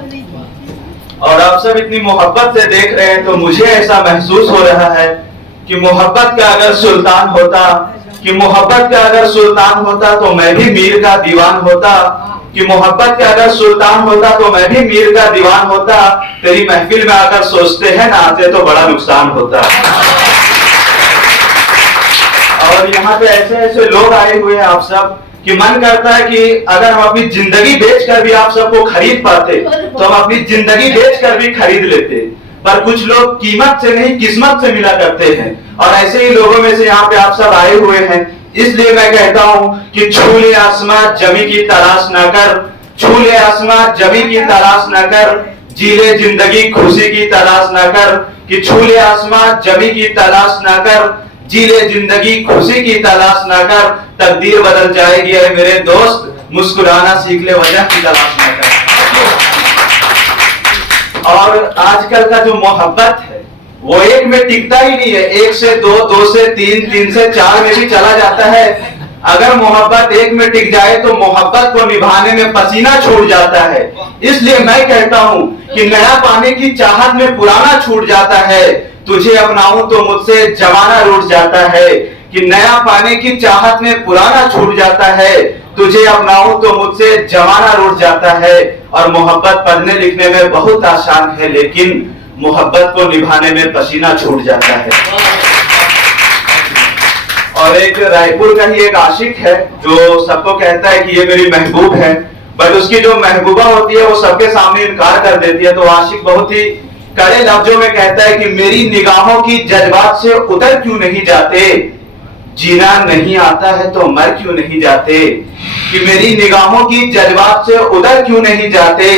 और आप सब इतनी मोहब्बत से देख रहे हैं तो मुझे ऐसा महसूस हो रहा है कि मोहब्बत का अगर सुल्तान होता, कि मोहब्बत का अगर सुल्तान होता तो मैं भी मीर का दीवान होता, कि मोहब्बत का अगर सुल्तान होता तो मैं भी मीर का दीवान होता। तेरी महफिल में आकर सोचते हैं ना आते तो बड़ा नुकसान होता। और यहाँ पे ऐसे ऐसे लोग आए हुए हैं आप सब कि मन करता है कि अगर हम अपनी जिंदगी बेचकर भी आप सबको खरीद पाते तो हम अपनी जिंदगी बेचकर भी खरीद लेते, पर कुछ लोग कीमत से नहीं किस्मत से मिला करते हैं और ऐसे ही लोगों में से यहाँ पे आप सब आए हुए हैं। इसलिए मैं कहता हूँ कि छूले आसमां जमी की तलाश न कर, छूले आसमां जमी की तलाश न कर, जीले जिंदगी खुशी की तलाश न कर, कि छूले आसमां जमी की तलाश न कर, जीले जिंदगी खुशी की तलाश न कर, तकदीर बदल जाएगी है मेरे दोस्त, मुस्कुराना सीख ले वजह की तलाश न कर। और आजकल का जो मोहब्बत है वो एक में टिकता ही नहीं है, एक से दो, दो से तीन, तीन से चार में भी चला जाता है। अगर मोहब्बत एक में टिक जाए तो मोहब्बत को निभाने में पसीना छूट जाता है। इसलिए मैं कहता हूँ कि नया पाने की चाहत में पुराना छूट जाता है, तुझे अपनाऊं तो मुझसे जमाना रूठ जाता है, कि नया पाने की चाहत में पुराना छूट जाता है, तुझे अपनाऊं तो मुझसे जमाना रूठ जाता है। और मोहब्बत पढ़ने लिखने में बहुत आसान है लेकिन मोहब्बत को निभाने में पसीना छूट जाता है। और एक रायपुर का ही एक आशिक है जो सबको कहता है कि ये मेरी महबूब है, बट उसकी जो महबूबा होती है वो सबके सामने इनकार कर देती है। तो आशिक बहुत ही कड़े लफ्जों में कहता है कि मेरी निगाहों की जज्बात से उतर क्यों नहीं जाते, जीना नहीं आता है तो मर क्यों नहीं जाते, कि मेरी निगाहों की जज्बात से उतर क्यों नहीं जाते,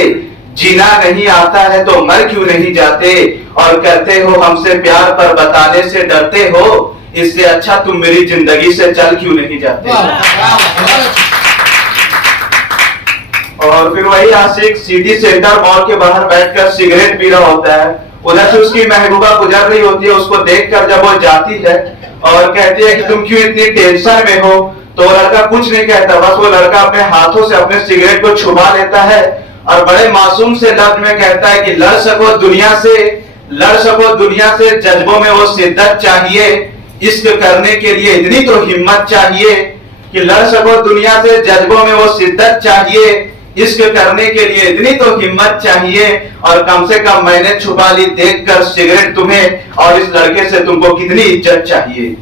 जीना नहीं आता है तो मर क्यों नहीं जाते, और करते हो हमसे प्यार पर बताने से डरते हो, इससे अच्छा तुम मेरी जिंदगी से चल क्यों नहीं जाते। और फिर वही आशिक सिटी सेंटर मॉल के बाहर बैठकर सिगरेट पी रहा होता है, उधर से उसकी महबूबा गुजर रही होती है, उसको देखकर जब वो जाती है और कहती है कि तुम क्यों इतनी टेंशन में हो, तो वो लड़का कुछ नहीं कहता, बस वो लड़का अपने हाथों से अपने सिगरेट को छुपा लेता है और बड़े मासूम से लफ्ज में कहता है कि लड़ सको दुनिया से, लड़ सको दुनिया से, जज्बों में वो शिद्दत चाहिए, इश्क करने के लिए इतनी तो हिम्मत चाहिए, कि लड़ सको दुनिया से, जज्बों में वो शिद्दत चाहिए, इश्क करने के लिए इतनी तो हिम्मत चाहिए, और कम से कम मैंने छुपा ली देखकर सिगरेट तुम्हें, और इस लड़के से तुमको कितनी इज्जत चाहिए।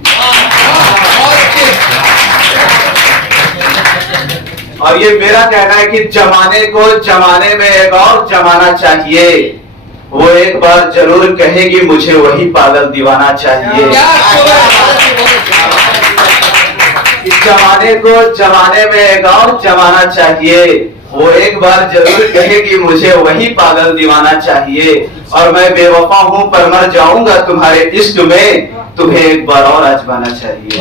और ये मेरा कहना है कि जमाने को जमाने में एक और जमाना चाहिए, वो एक बार जरूर कहेगी मुझे वही पागल दीवाना चाहिए। इस जमाने को जमाने में एक और जमाना चाहिए, वो एक बार जरूर कहेगी मुझे वही पागल दीवाना चाहिए, और मैं बेवफा हूँ पर मर जाऊंगा तुम्हारे इश्क में, तुम्हें एक बार और आजमाना चाहिए।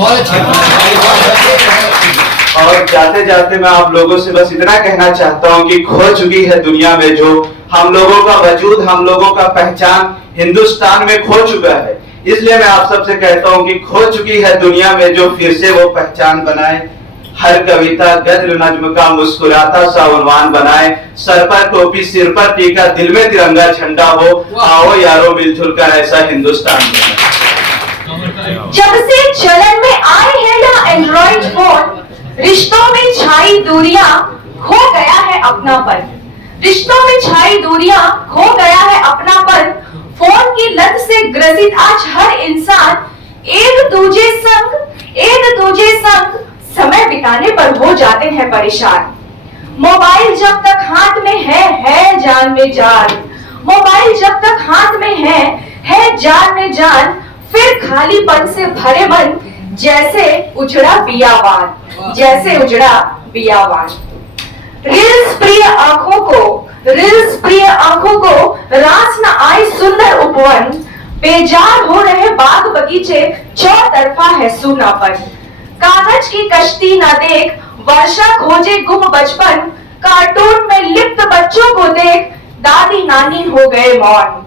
और जाते जाते मैं आप लोगों से बस इतना कहना चाहता हूँ कि खो चुकी है दुनिया में जो हम लोगों का वजूद, हम लोगों का पहचान हिंदुस्तान में खो चुका है। इसलिए मैं आप सबसे कहता हूँ कि खो चुकी है दुनिया में जो फिर से वो पहचान बनाए, हर कविता गद्र नज्म का मुस्कुराता सा उन्वान बनाए, सर पर टोपी सिर पर टीका दिल में तिरंगा झंडा हो, आओ यारो मिलजुल कर ऐसा हिंदुस्तान बनाए। जब से चलन में आए हैं यह एंड्रॉइड फोन, रिश्तों में छाई दूरियां खो गया है अपनापन। रिश्तों में छाई दूरियां खो गया है अपनापन। फोन की लत से ग्रसित आज हर इंसान एक दूजे संग समय बिताने पर हो जाते हैं परेशान। मोबाइल जब तक हाथ में है जान में जान। मोबाइल जब तक हाथ में है जान में जान। फिर खालीपन से भरे मन जैसे उजड़ा बियावान, जैसे उजड़ा बियावान। रील्स प्रिय आंखों को रास न आए सुंदर उपवन। बेजार हो रहे बाग बगीचे, चौतरफा है सूनापन। कागज की कश्ती न देख वर्षा खोजे गुम बचपन। कार्टून में लिप्त बच्चों को देख दादी नानी हो गए मौन।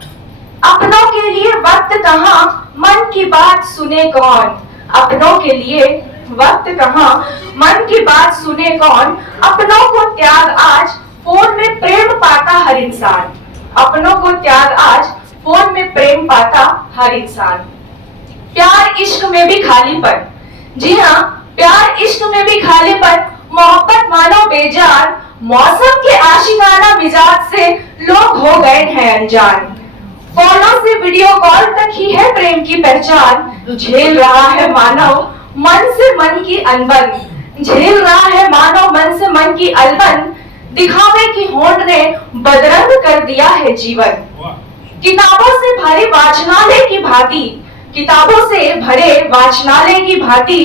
अपनों के लिए वक्त कहाँ, मन की बात सुने कौन। अपनों के लिए वक्त कहाँ, मन की बात सुने कौन। अपनों को त्याग आज फोन में प्रेम पाता हर इंसान। अपनों को त्याग आज फोन में प्रेम पाता हर इंसान। प्यार इश्क में भी खालीपन, जी हाँ प्यार इश्क में भी खालीपन। मोहब्बत मानो बेजार, मौसम के आशिकाना मिजाज से लोग हो गए हैं अनजान। फोनों से वीडियो कॉल तक ही है प्रेम की पहचान। झेल रहा है मानव मन से मन की अनबन। झेल रहा है मानव मन से मन की अनबन। दिखावे की होड़ ने बदरंग कर दिया है जीवन। किताबों से भरे वाचनालय की भांति, किताबों से भरे वाचनालय की भांति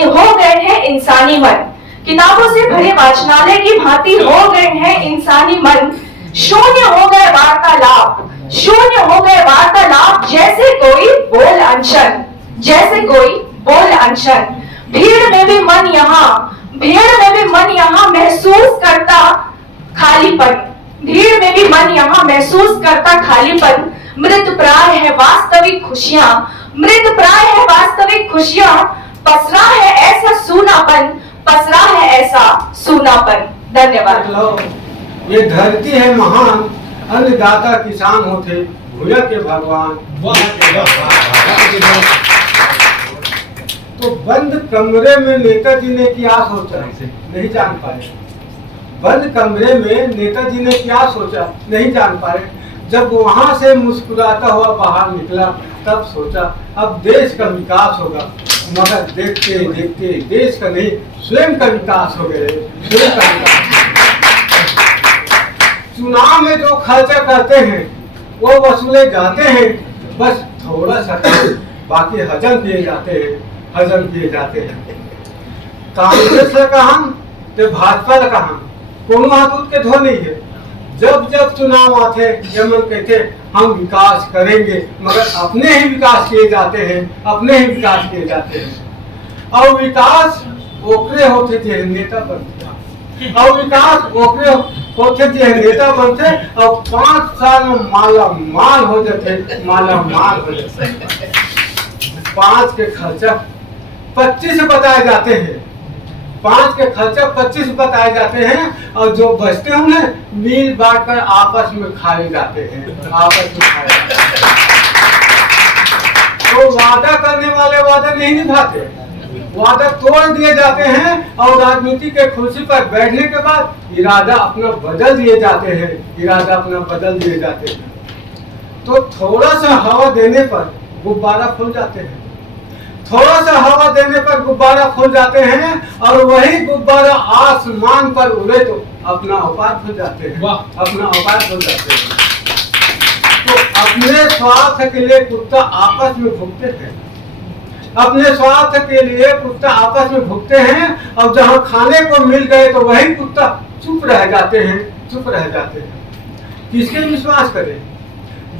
हो गए हैं इंसानी मन। किताबों से भरे वाचनालय की भांति हो गए हैं इंसानी मन। शून्य हो गए वार्तालाप, शून्य हो गए वार्तालाप। जैसे कोई बोल अनशन, जैसे कोई बोल अनशन। भीड़ में भी मन यहाँ महसूस करता खालीपन। भीड़ में भी मन यहाँ महसूस करता खालीपन। मृत प्राय है वास्तविक खुशियां, मृत प्राय है वास्तविक खुशियां। पसरा है ऐसा सूनापन, पसरा है ऐसा सूनापन। धन्यवाद। ये धरती है महान, अन्नदाता किसान होते भूया के भगवान। तो बंद कमरे में नेताजी ने क्या सोचा नहीं जान पाए। बंद कमरे में नेताजी ने क्या सोचा नहीं जान पाए। जब वहां से मुस्कुराता हुआ बाहर निकला तब सोचा अब देश का विकास होगा। मगर देखते देखते देश का नहीं स्वयं का विकास हो गए, स्वयं का विकास। चुनाव में जो खर्चा करते हैं वो वसूले जाते हैं, बस थोड़ा सा बाकी हजम किए जाते हैं, हजम किए जाते हैं। कांग्रेस का कहा तो भाजपा का कहा कोनो हाथ उठ के धो नहीं है। जब जब चुनाव आते ये मन कहते हम विकास करेंगे, मगर अपने ही विकास किए जाते हैं, अपने ही विकास किए जाते हैं। और विकास ओकरे होते थे नेता बनते, और विकास ओकरे होते थे नेता बनते, और 5 साल में माला माल हो जाते, माला माल हो जाते। 5 के खर्चा 25 बताए जाते हैं, 5 के खर्चा 25 बताए जाते हैं, और जो बचते हैं उन्हें मिल बांट कर आपस में खाए जाते हैं, आपस में खाए जाते हैं। तो वादा करने वाले वादा नहीं निभाते, वादा तोड़ दिए जाते हैं, और राजनीति के कुर्सी पर बैठने के बाद इरादा अपना बदल दिए जाते हैं, इरादा अपना बदल दिए जाते हैं। तो थोड़ा सा हवा देने पर गुब्बारा फूल जाते हैं, थोड़ा सा हवा देने पर गुब्बारा फूल जाते हैं, और वही गुब्बारा आसमान पर उड़े तो अपना औकात भूल जाते हैं, अपना औकात भूल जाते हैं। तो अपने स्वार्थ के लिए कुत्ता आपस में भुगते हैं, अपने स्वार्थ के लिए कुत्ता आपस में भुगते हैं, और जहाँ खाने को मिल गए तो वही कुत्ता चुप रह जाते हैं, चुप रह जाते हैं। किसके विश्वास करें?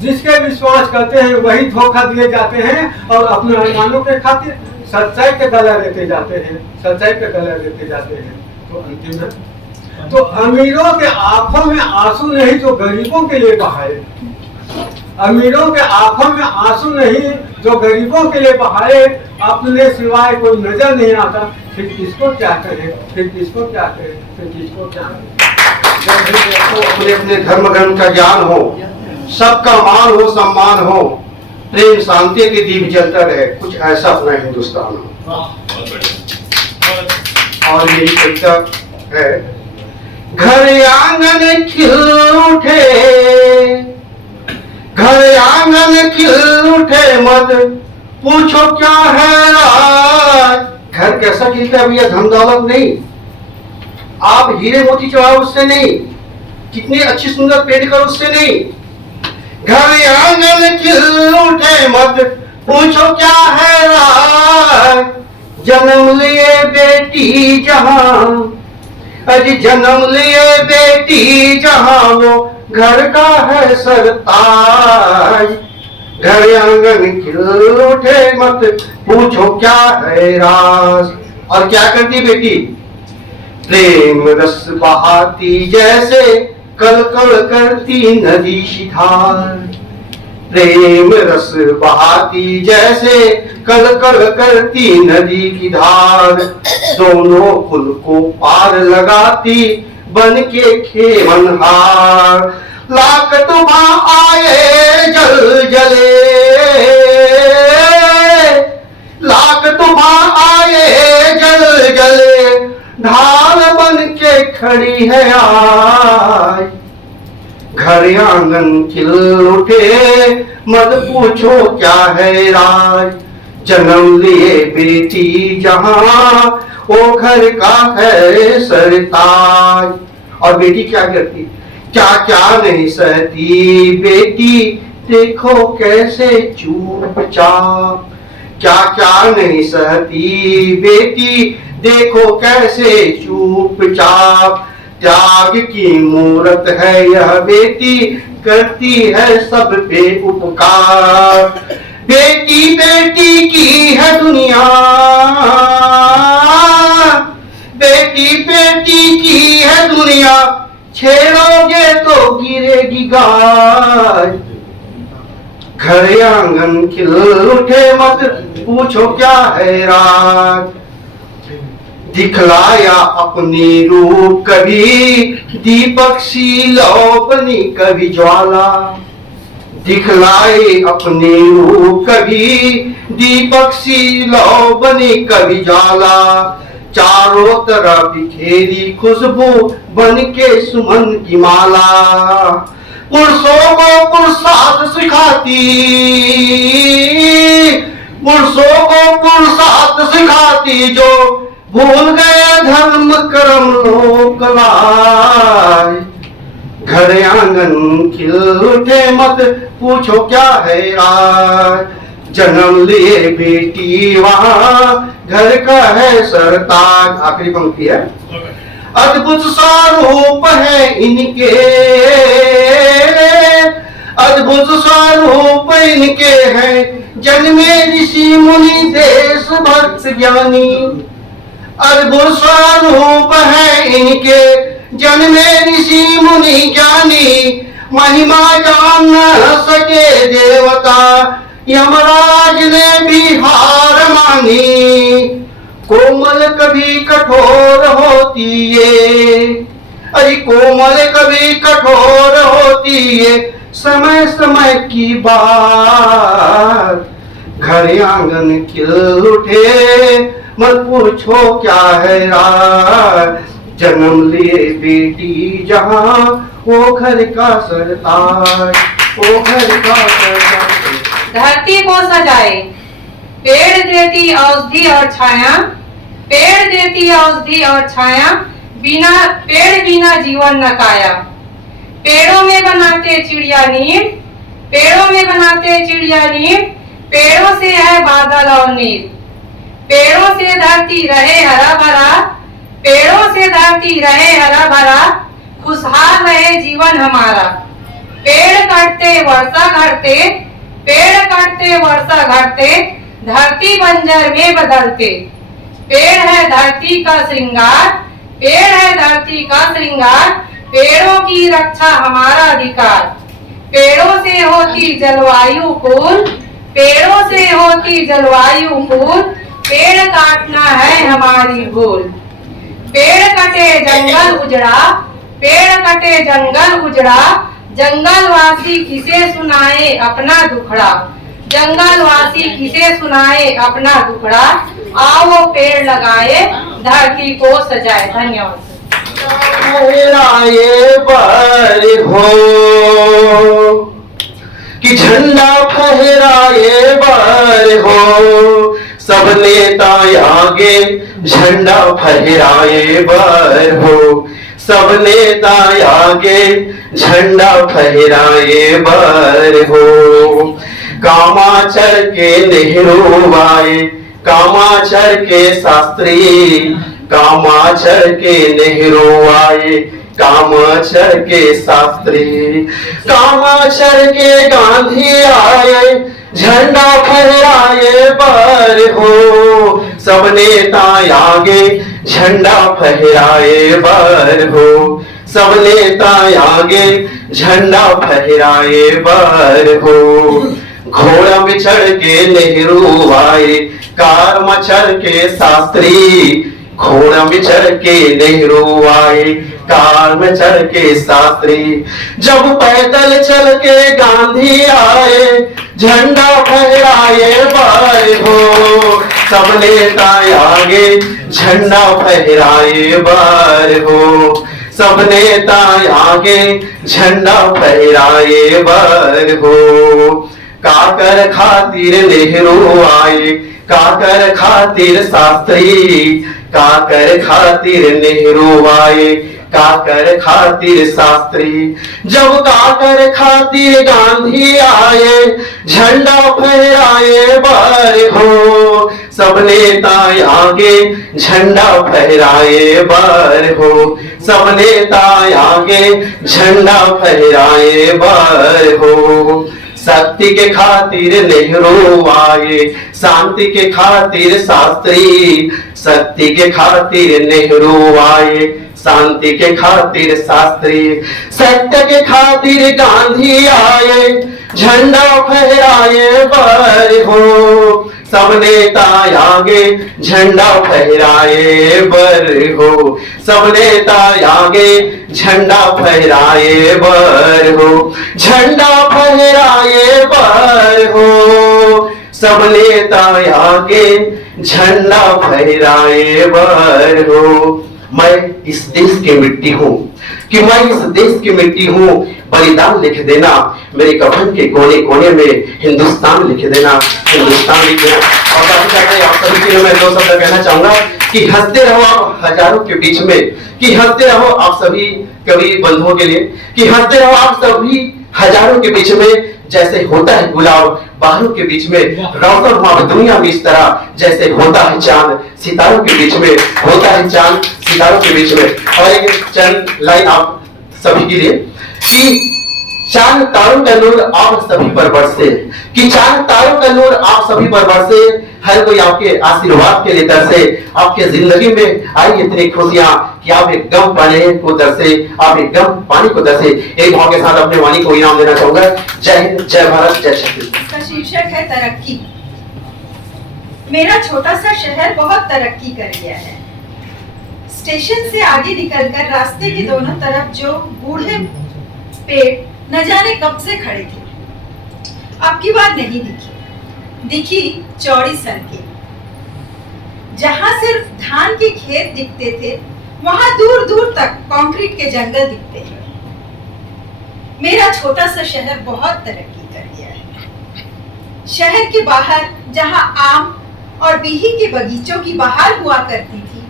जिसके विश्वास करते हैं वही धोखा दिए जाते हैं, और अपने अरमानों के खातिर सच्चाई के गला लेते जाते हैं, सच्चाई के गला लेते जाते हैं। तो अंतिम है तो अमीरों के आंखों में आंसू नहीं जो गरीबों के लिए बहाए, अमीरों के आंखों में आंसू नहीं जो गरीबों के लिए बहाए। अपने सिवाय कोई नजर नहीं आता, फिर किसको क्या करें, फिर किसको क्या करें, फिर किसको क्या करें। अपने अपने धर्म ग्रंथ का ज्ञान हो, सबका मान हो, सम्मान हो, प्रेम शांति के दीप जलता रहे, कुछ ऐसा अपना हिंदुस्तान हो। और यही कविता है। घर आंगन खिल उठे, घर आंगन खिल उठे, मत पूछो क्या है राज। घर कैसा खिलता है भैया? धन दौलत नहीं, आप हीरे मोती चढ़ाओ उससे नहीं, कितनी अच्छी सुंदर पेड़ करो उससे नहीं। घर आंगन खिल उठे, मत पूछो क्या है राज। जन्म लिए बेटी जहां, अजी जन्म लिए बेटी जहां, वो घर का है सरताज। घर आंगन खिल उठे, मत पूछो क्या है राज। और क्या करती बेटी? प्रेम रस बहाती जैसे कल कल करती नदी शिखार। प्रेम रस बहाती जैसे कल कल करती नदी की धार। दोनों कुल को पार लगाती बन के खेवनहार। लाख तूफान आए जल जले, लाख तूफान आए जल जले, ढाल बन के खड़ी है आज। घर आंगन खिल उठे, मत पूछो क्या है राज। जन्म लिए बेटी जहां, वो घर का है सरताज। और बेटी क्या करती? क्या क्या नहीं सहती बेटी, देखो कैसे चुपचाप। क्या क्या नहीं सहती बेटी, देखो कैसे चुपचाप। त्याग की मूरत है यह बेटी, करती है सब पे उपकार। बेटी बेटी की है दुनिया, बेटी बेटी की है दुनिया, छेड़ोगे तो गिरेगी गाज। घर आंगन खिल उठे, मत पूछो क्या है राज। दिखलाया अपनी रूप कभी दीपक सी लो बनी कभी ज्वाला। दिखलाए अपनी रूप कभी दीपक सी लो बनी कभी ज्वाला। चारों तरफ बिखेरी खुशबू बन के सुमन की माला। पुरुषों को पुरुषार्थ सिखाती, पुरुषों को पुरुषार्थ सिखाती, जो भूल गए धर्म कर्म लोक लाज। घर आंगन खिल उठे, मत पूछो क्या है राज। जन्म लिए बेटी वहां, घर का है सरताज। आखिरी पंक्ति है। अद्भुत स्वरूप है इनके, अद्भुत स्वरूप इनके हैं, जन्मे ऋषि मुनि देश भक्त ज्ञानी। अद्भुत स्वरूप है इनके, जन्मे ऋषि मुनि ज्ञानी। महिमा जान न सके देवता, यमराज ने भी हार मानी। कोमल कभी कठोर होती ये, अरे कोमल कभी कठोर होती ये, समय समय की बात। घर आंगन खिल उठे, मत पूछो क्या है राज। जन्म लिए बेटी जहां, वो घर का सरताज, वो घर का सरताज। धरती को सजाए, पेड़ देती औषधि और छाया, पेड़ देती औषधि और छाया, बिना पेड़ बिना जीवन न काया। पेड़ों में बनाते चिड़िया नींद, पेड़ों में बनाते चिड़िया नींद, पेड़ों से है बादल और नींद। पेड़ों से धरती रहे हरा भरा, पेड़ों से धरती रहे हरा भरा, खुशहाल रहे जीवन हमारा। पेड़ कटते वर्षा घटते, पेड़ कटते वर्षा घटते, धरती बंजर में बदलते। पेड़ है धरती का श्रृंगार, पेड़ है धरती का श्रृंगार, पेड़ों की रक्षा हमारा अधिकार। पेड़ों से होती जलवायु कूल, पेड़ों से होती जलवायु कूल, पेड़ काटना है हमारी भूल। पेड़ कटे जंगल उजड़ा, पेड़ कटे जंगल उजड़ा, जंगलवासी किसे सुनाए अपना दुखड़ा। जंगलवासी किसे सुनाए अपना दुखड़ा, आओ पेड़ लगाए धरती को सजाए। धन्यवाद। फहराए बर हो कि झंडा फहराए बर हो, सब नेता आगे झंडा फहराए बर हो, सब नेता आगे झंडा फहराए बर हो। कामाचर के नेहरू आए, कामाचर के शास्त्री, कामाचर के नेहरू आए, कामाचर के शास्त्री, कामाचर के गांधी आए, झंडा फहराए बर हो, सब नेता आगे झंडा फहराए बर हो, सब नेता आगे झंडा फहराए बर हो। घोड़ा में चढ़ के नेहरू आए, कार में चढ़ के शास्त्री, घोड़ा में चढ़ के नेहरू आए, कार में चढ़ के शास्त्री, जब पैदल चल के गांधी आए, झंडा फहराए बर हो, सब नेता आगे झंडा फहराए बर हो, सब नेता आगे झंडा फहराए बर हो। काकर खातिर नेहरू आए, काकर खातिर शास्त्री, काकर खातिर नेहरू आए, काकर खातिर शास्त्री, जब काकर खातिर गांधी आए, झंडा फहराए बर हो, सब नेता आगे झंडा फहराए बर हो, सब नेता आगे झंडा फहराए बर हो। शक्ति के खातिर नेहरू आए, शांति के खातिर शास्त्री, शक्ति के खातिर नेहरू आए, शांति के खातिर शास्त्री, सत्य के खातिर गांधी आए, झंडा फहराए बर हो, सब नेता आगे झंडा फहराए बर हो, सब नेता आगे झंडा फहराए बर हो, झंडा फहराए बर हो, सब नेता आगे झंडा फहराए बर हो। मैं इस देश की मिट्टी हूँ, कि मैं इस देश की मिट्टी हूँ, बलिदान लिख देना मेरे कफन के कोने कोने में हिंदुस्तान लिख देना, हिंदुस्तान लिख देना। और आप सभी के लिए मैं दो शब्द कहना चाहूंगा कि हंसते रहो आप हजारों के बीच में, कि हंसते रहो आप सभी कवि बंधुओं के लिए, कि हंसते रहो आप सभी हजारों के बीच में, जैसे होता है गुलाब बाहरों के बीच में, रोशन हुआ दुनिया में इस तरह जैसे होता है चांद सितारों के बीच में, होता है चांद सितारों के बीच में। और एक चंद लाइन आप सभी के लिए कि चांद तारों का नूर आप सभी पर बरसे, कि चांद तारों का नूर आप सभी पर बरसे, हर कोई आपके आशीर्वाद के लिए तरसे, आपके जिंदगी में आई इतनी खुशियां कि आप एक गम पाने को तरसे, आप एक गम पानी को तरसे। एक भाव के साथ अपने वाणी को इनाम देना चाहूंगा। जय हिंद, जय भारत, जय छत्तीसगढ़। इसका शीर्षक है तरक्की। मेरा छोटा सा शहर बहुत तरक्की कर गया है। स्टेशन से आगे निकलकर रास्ते के दोनों तरफ जो बूढ़े पेड़ न जाने कब से खड़े थे, अब की बार नहीं दिखी चौड़ी सड़कें। जहां सिर्फ धान के खेत दिखते थे, वहां दूर दूर तक कंक्रीट के जंगल दिखते हैं। मेरा छोटा सा शहर बहुत तरक्की कर गया है। शहर के बाहर जहां आम और बिही के बगीचों की बहार हुआ करती थी,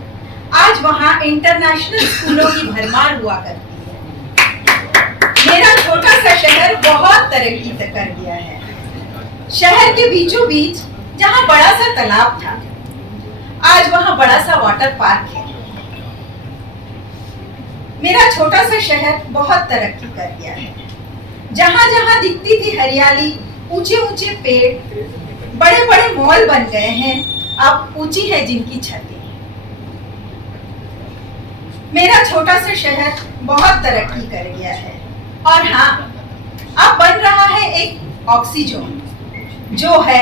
आज वहां इंटरनेशनल स्कूलों की भरमार हुआ करती है। मेरा छोटा सा शहर बहुत तरक्की कर गया है। शहर के बीचों बीच जहां बड़ा सा तालाब था, आज वहां बड़ा सा वाटर पार्क है। मेरा छोटा सा शहर बहुत तरक्की कर गया है। जहां जहां दिखती थी हरियाली, ऊंचे ऊंचे पेड़, बड़े बड़े मॉल बन गए हैं, अब ऊंची है जिनकी छतें। मेरा छोटा सा शहर बहुत तरक्की कर गया है। और हाँ, अब बन रहा है एक ऑक्सीजोन, जो है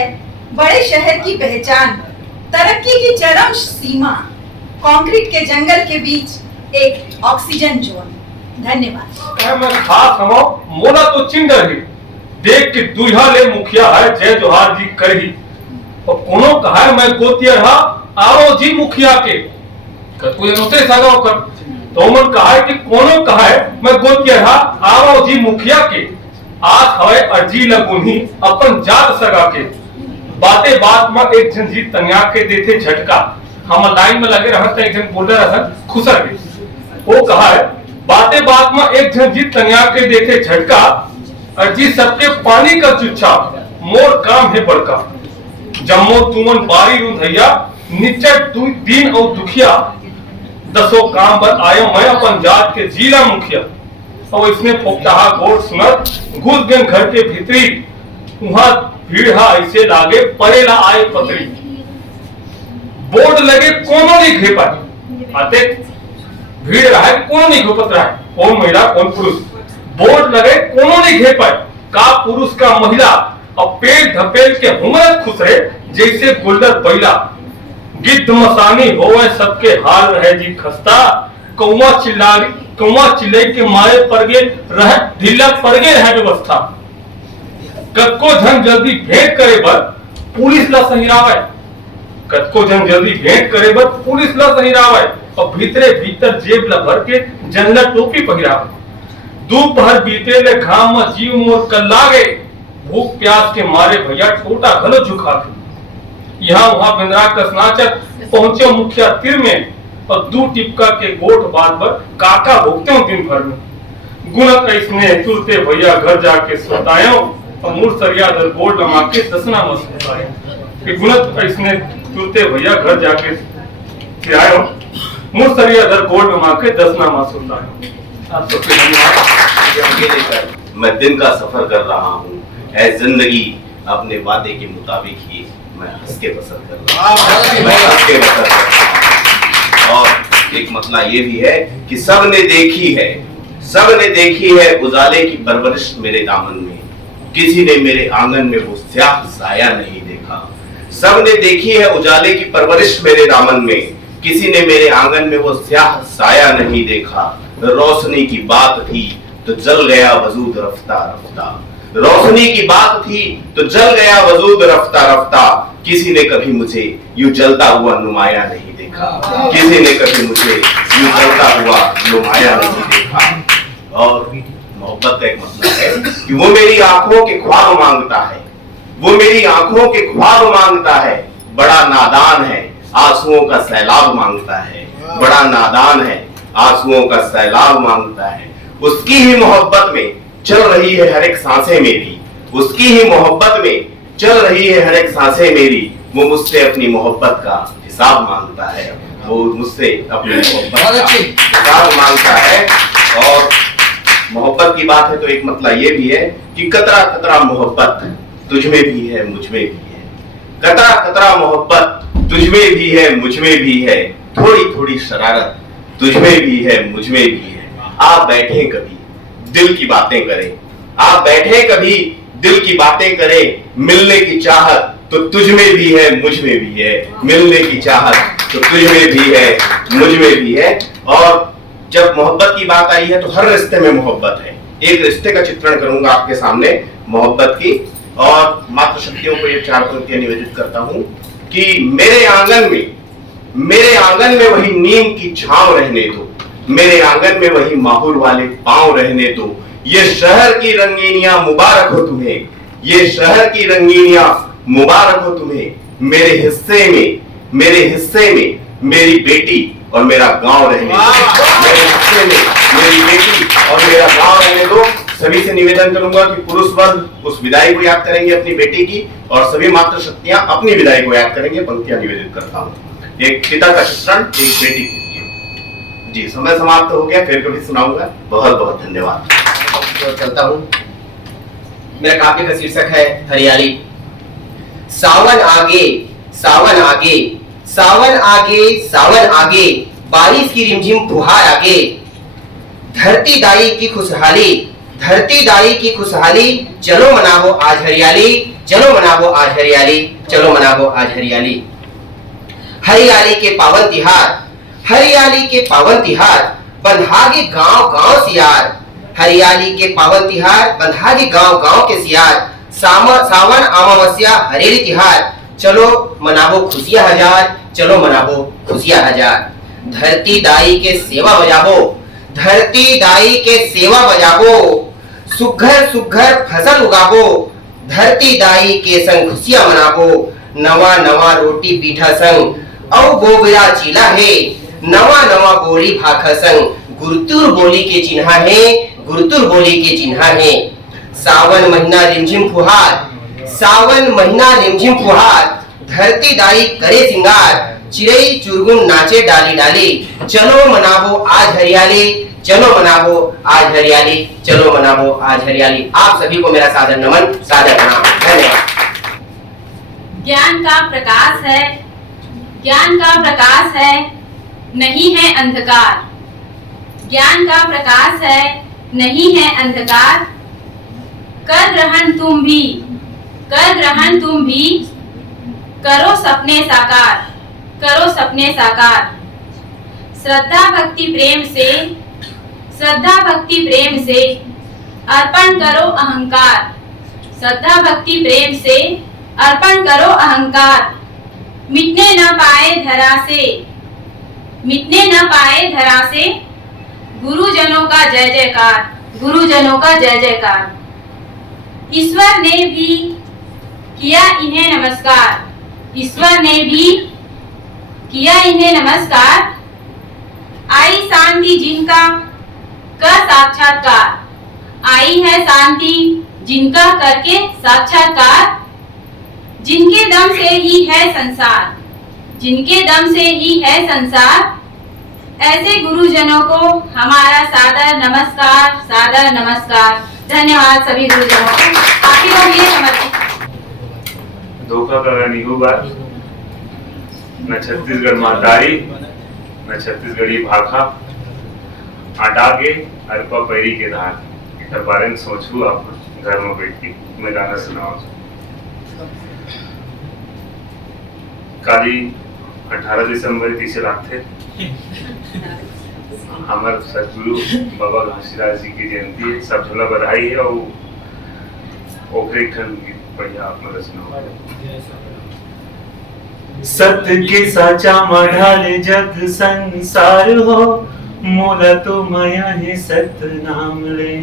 बड़े शहर की पहचान, तरक्की की चरम सीमा, कंक्रीट के जंगल के बीच एक ऑक्सीजन जोन। धन्यवाद। खास हमारा मोना तो चिंगर है, देख के दूल्हा ले मुखिया है जय जोहार जी करही। और कोनो कहा है मैं गोतिया रहा आओ जी मुखिया के कोई अनुते सगाओ कर। तो मन कहा है कि कोनो कहा है मैं गोतिया रहा आओ जी मुखिया के आज हवे अर्जी लगुनी अपन जात सगा के। बातें बात में एक जन जी तनिया के देते झटका। हम लाइन में लगे रहते एक जन बोल रहा खुसर गए। वो कहा है बातें बात में एक जन जी तनिया के देते झटका अर्जी सबके पानी का चुच्छा मोर काम है बड़का। जम्मो तुमन बारी रू धैया निचर दीन और दुखिया दसो काम पर आयो मैं अपन जात के जिला मुखिया। और इसने पोपटाहा गोट सुनत घुस गए घर के भीतरी वहां भीड़ हा ऐसे लागे परेला आए पतरी। बोर्ड लगे कोनो नहीं घेपा आते भीड़ रहा है कोनो नहीं घोपत रहा है कौन महिला कौन पुरुष। बोर्ड लगे कोनो नहीं घेपा का पुरुष का महिला और पेट धपेल के हुमरत खुश रहे जैसे गुल्डर बैला। गिद्ध मसानी होवे सबके हाल रहे जी खस्ता। कौवा चिल्लाई के मारे पड़गे रह ढीला पड़गे रहे व्यवस्था। कतको जन जल्दी भेंट करे बर पुलिस ला सहिरावे। कतको जन जल्दी भेंट करे बर पुलिस ला सहिरावे और भीतरे भीतर जेब ला भर के जनला टोपी पहिरावे। दोपहर बीते ले घाम में जीव मोर कल लागे भूख प्यास के मारे भैया छोटा घलो झुका थे। यहाँ वहां बिंद्रा कसनाचक पहुंचे मुखिया तिर में और दू टिपका के गोठ बात पर काका भोगते हो दिन भर में। गुणक ऐसने तुरते भैया घर जाके सुतायो और मूर सरिया दर गोड़ लमा के दसना में सुतायो। गुणक ऐसने तुरते भैया घर जाके आयो मूर सरिया दर गोड़ लमा के दसना में सुतायो। आप सबके धन्यवाद। मैं दिन का सफर कर रहा हूँ ऐ जिंदगी अपने वादे के मुताबिक ही मैं हंस के बसर कर रहा हूँ। मैं हंस के बसर कर रहा हूँ। और एक मसला ये भी है कि सबने देखी है उजाले की परवरिश मेरे दामन में। किसी ने मेरे आंगन में वो स्याह साया नहीं देखा। सबने देखी है उजाले की परवरिश मेरे दामन में। किसी ने मेरे आंगन में वो स्याह साया नहीं देखा। रोशनी की बात थी तो जल गया वजूद रफ्ता रफ्ता। रोशनी की बात थी तो जल गया वजूद रफ्ता रफ्ता। किसी ने कभी मुझे यूं जलता हुआ नुमाया नहीं देखा। किसी ने कभी मुझे यूं जलता हुआ नुमाया नहीं देखा। और मोहब्बत का एक मसला है कि वो मेरी आंखों के ख्वाब मांगता है। वो मेरी आंखों के ख्वाब मांगता है। बड़ा नादान है आंसुओं का सैलाब मांगता है। बड़ा नादान है आंसुओं का सैलाब मांगता है। उसकी ही मोहब्बत में चल रही है हर एक सांसें मेरी। उसकी ही मोहब्बत में चल रही है हर एक सांसें मेरी। वो मुझसे अपनी मोहब्बत का हिसाब मांगता है। वो मुझसे अपनी मोहब्बत का हिसाब मांगता है। और मोहब्बत की बात है तो एक मतलब ये भी है कि कतरा कतरा मोहब्बत तुझमें भी है मुझमें भी है। कतरा कतरा मोहब्बत तुझमें भी है मुझमें भी है। थोड़ी थोड़ी शरारत तुझमें भी है मुझमें भी है। आप बैठे कभी दिल की बातें करें। आप बैठे कभी दिल की बातें करें। मिलने की चाहत तो तुझमें भी है मुझमें भी है। मिलने की चाहत तो तुझमें भी है मुझमें भी है। और जब मोहब्बत की बात आई है तो हर रिश्ते में मोहब्बत है। एक रिश्ते का चित्रण करूंगा आपके सामने मोहब्बत की। और मातृशक्तियों को ये 4 पंक्तियां निवेदित करता हूं कि मेरे आंगन में वही नीम की छांव रहने दो। मेरे आंगन में वही माहौर वाले पांव रहने दो। ये शहर की रंगीनियां मुबारक हो तुम्हें। ये शहर की रंगीनियां मुबारक हो तुम्हें। मेरे हिस्से में मेरी बेटी और मेरा गांव रहने दो। मेरे हिस्से में मेरी बेटी और मेरा गांव रहने दो। सभी से निवेदन करूंगा कि पुरुष वर्ग उस विदाई को याद करेंगे अपनी बेटी की और सभी मातृशक्तियां अपनी विदाई को याद करेंगे। पंक्तियां निवेदित करता हूं। एक पिता का चित्रण एक बेटी के लिए। जी समय समाप्त हो गया। फिर कभी सुनाऊंगा। बहुत बहुत धन्यवाद। तो चलता हूं। मेरा काव्य का शीर्षक है हरियाली। सावन आगे सावन आगे सावन आगे सावन आगे बारिश की रिमझिम फुहार आगे। धरती दाई की खुशहाली धरती दाई की खुशहाली। चलो मनाओ आज हरियाली चलो मनाओ आज हरियाली चलो मनाओ आज हरियाली। हरियाली के पावन तिहार हरियाली के पावन तिहार बन्हागे गांव गांव सियार। हरियाली के पावन तिहार बंधारी गांव गांव के सियार सावन अमावस्या हरेली तिहार चलो मनाबो खुशियां हजार चलो मनाबो खुशियां हजार धरती दाई के सेवा बजाबो धरती दाई के सेवा बजाबो सुघर सुघर फसल उगाबो धरती दाई के संग खुशियां मनाबो नवा नवा रोटी पीठा संग औ गोबरा चीला है नवा नवा बोली भाखा संग गुरुतुर बोली के चिन्हा है गुरुतुर बोली के चिन्हा है सावन महीना रिमझिम फुहार सावन महीना रिमझिम फुहार धरती दाई करे सिंगार चिड़ई चुरगुन नाचे डाली डाली चलो मनाबो आज हरियाली चलो मनाबो आज हरियाली चलो मनाबो आज हरियाली। आप सभी को मेरा सादर नमन सादर प्रणाम धन्यवाद। ज्ञान का प्रकाश है ज्ञान का प्रकाश है नहीं है अंधकार ज्ञान का प्रकाश है नहीं है अंधकार कर ग्रहण तुम भी कर ग्रहण तुम भी करो सपने साकार श्रद्धा भक्ति प्रेम से अर्पण करो अहंकार श्रद्धा भक्ति प्रेम से अर्पण करो अहंकार मिटने न पाए धरा से गुरुजनों का जय जयकार ईश्वर ने भी किया इन्हें नमस्कार आई शांति जिनका कर साक्षात्कार आई है शांति जिनका करके साक्षात्कार जिनके दम से ही है संसार ऐसे गुरुजनों को हमारा सादर नमस्कार धन्यवाद सभी गुरुजनों को आपके लिए समर्पित। धोखा का निहुबार न छत्तीसगढ़ मातारी न छत्तीसगढ़ी भाखा आटागे अरपा पैरी के धार इतर बारे में सोचू आप घर में बैठ के मैं गाना सुनाओ। काली 18 दिसंबर तीसरे रात थे हमारे सदगुरु बाबा घासीदास जी की जयंती है सब झोला बधाई है और ओखरे खन बढ़िया आप में रचना सत्य के साचा मढ़ाले जग संसार हो मोला तो माया है सत्य नाम ले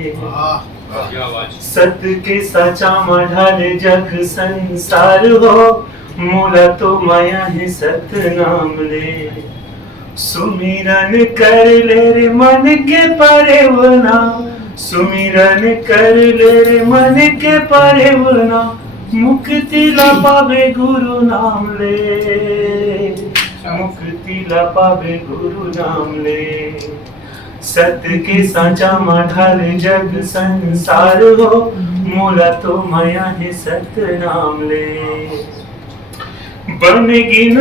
सत्य के साचा मढ़ाले जग संसार हो मोला तो माया है सत्य नाम ले सुमिरन कर ले रे मन के परेवना सुमिरन कर ले रे मन के परेवना मुक्ति ला पावे गुरु नाम ले मुक्ति ला पावे गुरु नाम ले सत्य के साचा मढ़ाल जग संसार हो मोला तो माया है सत्य नाम ले बन गिन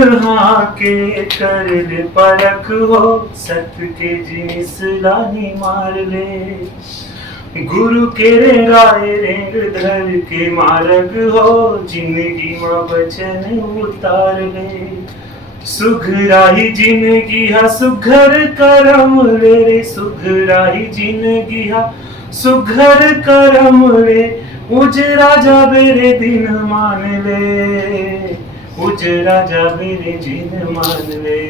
के कर ले परख हो सत्य के जिनिस लानी मार ले गुरु के राय रेंग धर के मार्ग हो जिंदगी में बचन उतार ले सुघराई जिंदगी हा सुघर करम ले रे सुघराई जिंदगी हा सुघर करम ले उजरा जाबे रे दिन मान ले उजरा जाबे रे दिन मान ले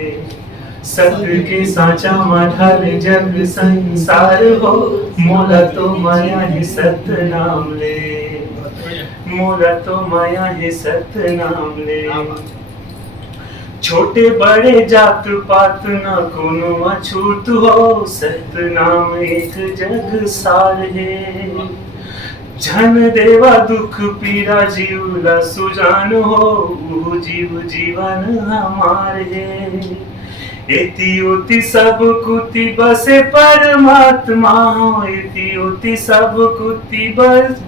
सत्य के साचा मढ़ाल जग संसार हो मोला तो माया है सत्य नाम ले मोला तो माया है सत्य नाम ले छोटे बड़े जात पात न कोनो अछूत हो सत्य नाम एक जग सार है जन देवा दुख पीरा जीवला सुजान हो जीव जीवन हमार है एति उति सब कुति बसे परमात्मा एति उति सब कुति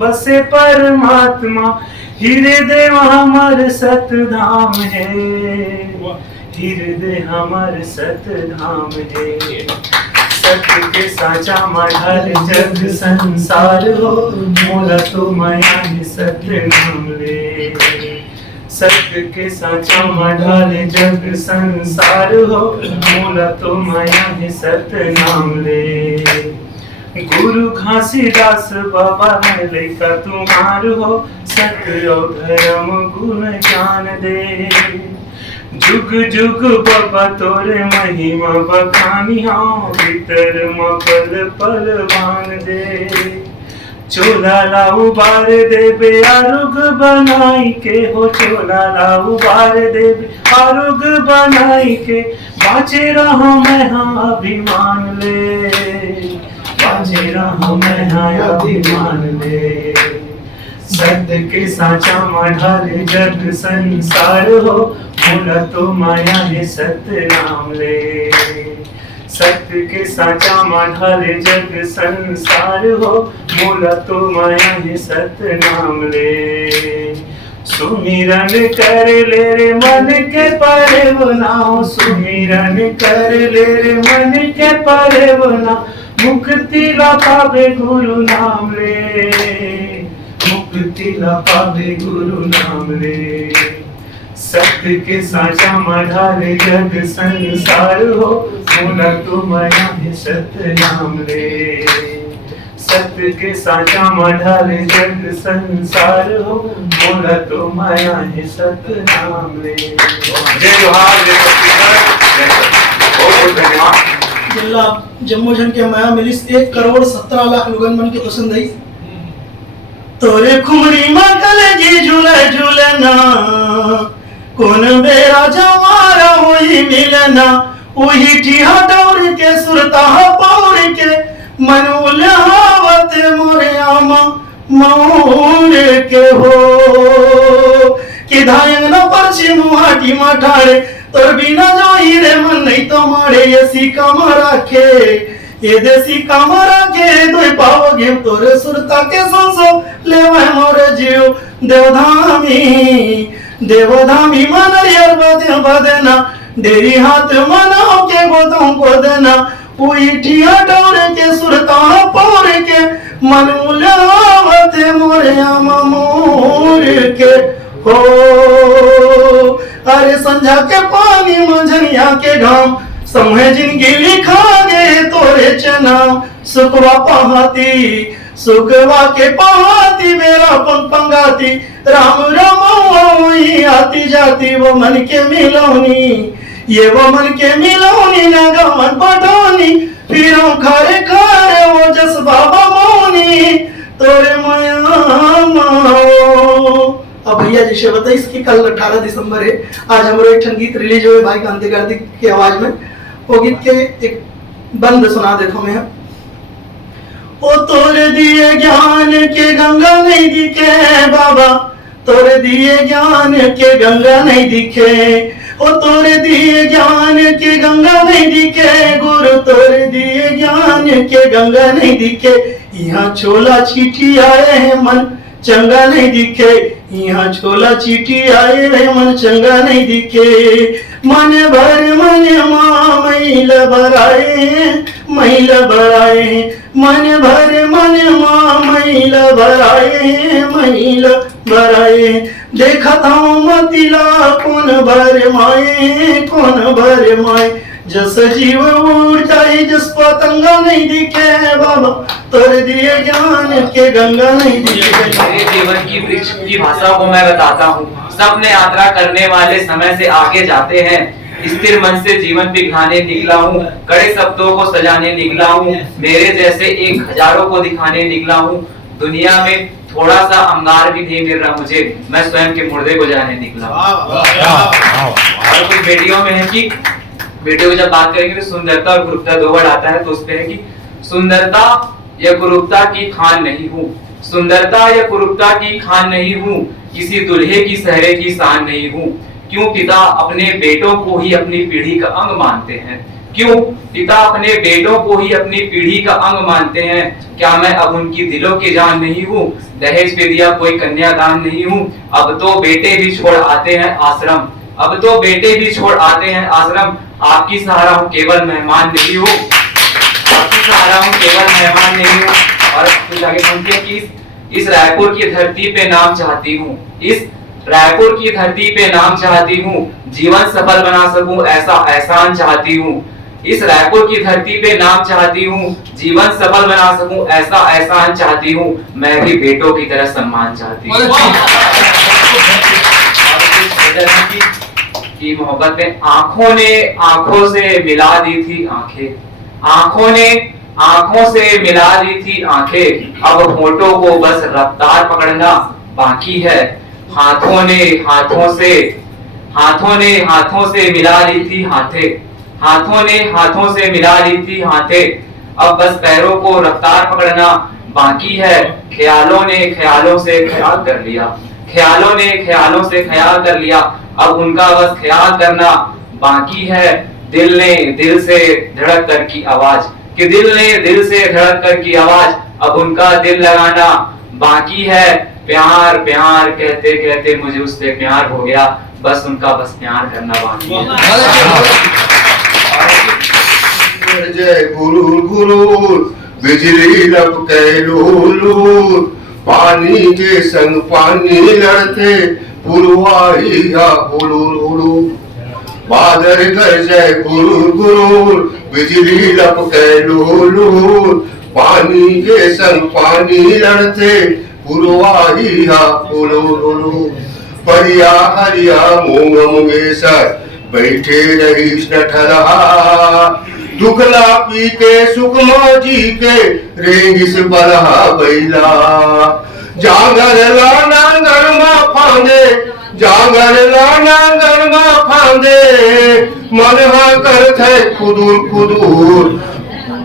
बसे परमात्मा हृदय हमर सत धाम है हृदय हमर सत धाम है सत्य के साचा मढ़ाल जग संसार हो मोला तो माया है सत्य नाम ले सत्य के साचा मढ़ाल जग संसार हो मोला तो माया है सत्य नाम ले गुरु घासीदास बाबा मैं लइका तुम्हार हो, सत्य और धर्म गुण ज्ञान दे। जुग जुग बाबा तोरे महिमा बखानी हाँ, भीतर में पल पल बान दे। चोला लाऊ बार देवे आरोग बनाई के हो, चोला लाऊ बार देवे आरोग बनाई के। बाचे रहो मैं हाँ अभिमान ले, बाचे रहो मैं हाँ अभिमान ले। सत्य के साचा मढ़ाल जग संसार हो, बोला तो माया है सत्य नाम ले। सत्य के साचा मढ़ाल जग संसार हो, बोला तो माया है सत्य नाम ले। सुमिरन कर ले रे मन के परे बनाओ, सुमिरन कर ले रे मन के परे बनाओ। मुक्ति ला पावे गुरु नाम ले, मुक्ति ला पावे गुरु नाम ले। सत्य के साचा मढ़ाल जग संसार हो, बोला तो माया है सत्य नाम ले। सत्य के साचा मढ़ाल जग संसार हो, बोला तो माया है सत्य नाम ले। जय जोहार, जय बहुत धन्यवाद। जिला जम्मू जन के माया मिलिस 1,17,00,000 लुगन मन के पसंद आई। तोरे खुमरी में कलेजी झूले झूलना, कौन बेरा जमारा हुई मिलना। वही टिहा डौर के सुरता पौर के, मनुल हावत मोरे आमा मौर के हो। कि धायंग न परछी मुहाटी मठाड़े, तोर बिना जो हीरे मन नहीं तो मारे। ये सीका मारा के ये देसी कामरा के दोई पाओगे, तोरे सुरता के संसो ले मोरे जीव। देवधामी देवधामी मन यार बदे बदना, डेरी हाथ मनाओ के गोदों को देना। उठिया डोरे के सुरता पौर के, मन मुलावत मोरे आमा मोर के हो। अरे संझा के पानी मंझनिया के घाम, समूह जिनकी लिखा गे तोरे चना। सुखवा पहाती सुखवा के पहाती, मेरा पंग पंगाती। राम राम आती जाती वो मन के मिलौनी, ये वो मन के मिलौनी। ना गमन पटौनी फिर खारे खारे वो जस बाबा मौनी, तोरे माया माओ। अब भैया जी से बताइए, इसकी कल 18 दिसंबर है। आज हमारे एक गीत रिलीज हुए भाई कांति कार्तिक की आवाज में। वो गीत के एक बंद सुना देता हूं मैं। ओ तोरे दिए ज्ञान के गंगा नहीं दिखे बाबा, तोरे दिए ज्ञान के गंगा नहीं दिखे। ओ तोरे दिए ज्ञान के गंगा नहीं दिखे, गुरु तोरे दिए ज्ञान के गंगा नहीं दिखे। यहाँ छोला चीठी आए हैं मन चंगा नहीं दिखे, यहाँ छोला चीठी आए हैं मन चंगा नहीं दिखे। मन भर मन माँ महिला बराए महिला बराए, मन भर मन माँ महिला बराए महिला बराए। देखा था मतिला कौन भर माए कौन भर माए। जस जीव उड़ जाए जिस पतंगा नहीं दिखे बाबा, तोरे दिए ज्ञान के गंगा नहीं दिखे। मेरे जीवन की वृक्ष की भाषा को मैं बताता हूँ। सपने यात्रा करने वाले समय से आगे जाते हैं, स्थिर मन से जीवन पिघलाने निकला हूँ। कड़े शब्दों को सजाने निकला हूँ, मेरे जैसे 1,000 को दिखाने निकला हूँ। दुनिया में थोड़ा सा अंगार भी नहीं मिल रहा मुझे, मैं स्वयं के मुर्दे को जाने निकला हूँ। और कुछ बेटियों में है कि बेटियों को जब बात करेंगे तो सुंदरता और कुरूपता 2 वर्ड आता है, तो उस पे है कि सुंदरता या कुरूपता की खान नहीं हूँ, सुंदरता या कुरूपता की खान नहीं हूँ, किसी दुल्हे की सहरे की शान नहीं हूँ। क्यों पिता अपने बेटों को ही अपनी पीढ़ी का अंग मानते हैं, क्यों पिता अपने बेटों को ही अपनी पीढ़ी का अंग मानते हैं। क्या मैं अब उनकी दिलों की जान नहीं हूँ, दहेज पे दिया कोई कन्यादान नहीं हूँ। अब तो बेटे भी छोड़ आते हैं आश्रम, अब तो बेटे भी छोड़ आते हैं आश्रम। आपकी सहारा हूँ केवल मेहमान नहीं हूँ, आपकी सहारा हूँ केवल मेहमान नहीं हूँ। और कुछ आगे सुनते हैं कि इस रायपुर की धरती पे नाम चाहती हूँ, इस रायपुर की धरती पे नाम चाहती हूँ। जीवन सफल बना सकूं ऐसा एहसान चाहती हूँ, इस रायपुर की धरती पे नाम चाहती हूँ, जीवन सफल बना सकूं, ऐसा एहसान चाहती हूँ, मैं भी बेटों की तरह सम्मान चाहती हूँ। की मोहब्बत में आंखों ने आंखों से मिला दी थी आंखें, आंखों ने आंखों से मिला दी थी आंखें, अब होठों को बस रफ्तार पकड़ना बाकी है। हाथों ने हाथों से मिला ली थी हाथें, हाथों ने हाथों से मिला ली थी हाथें, अब बस पैरों को रफ्तार पकड़ना बाकी है। ख्यालों ने ख्यालों से ख्याल कर लिया, ख्यालों ने ख्यालों से ख्याल कर लिया, अब उनका बस ख्याल करना बाकी है। दिल ने दिल से धड़क कर की आवाज, कि दिल ने दिल से धड़क कर की आवाज, अब उनका दिल लगाना बाकी है। प्यार प्यार कहते कहते मुझे उससे प्यार हो गया, बस उनका बस प्यार करना बाकी है। जय गुरु गुरु बिजली लपके लूलू, पानी के संग पानी लड़ते पुरवाइया हुलू, बादल गरजे गुरु गुरु बिजली लपके लूलू, पानी के संग पानी लड़ते पुरवाइया हुलू। परिया हरिया मूंग मुंगेसर बैठे रहीश नठलहा, दुखला पी के सुकमा जी के रेंगिस बलहा बैला। जागर लाना गरमा फांदे, जागर लाना गरमा फांदे, मनहा करते खुदूर खुदूर,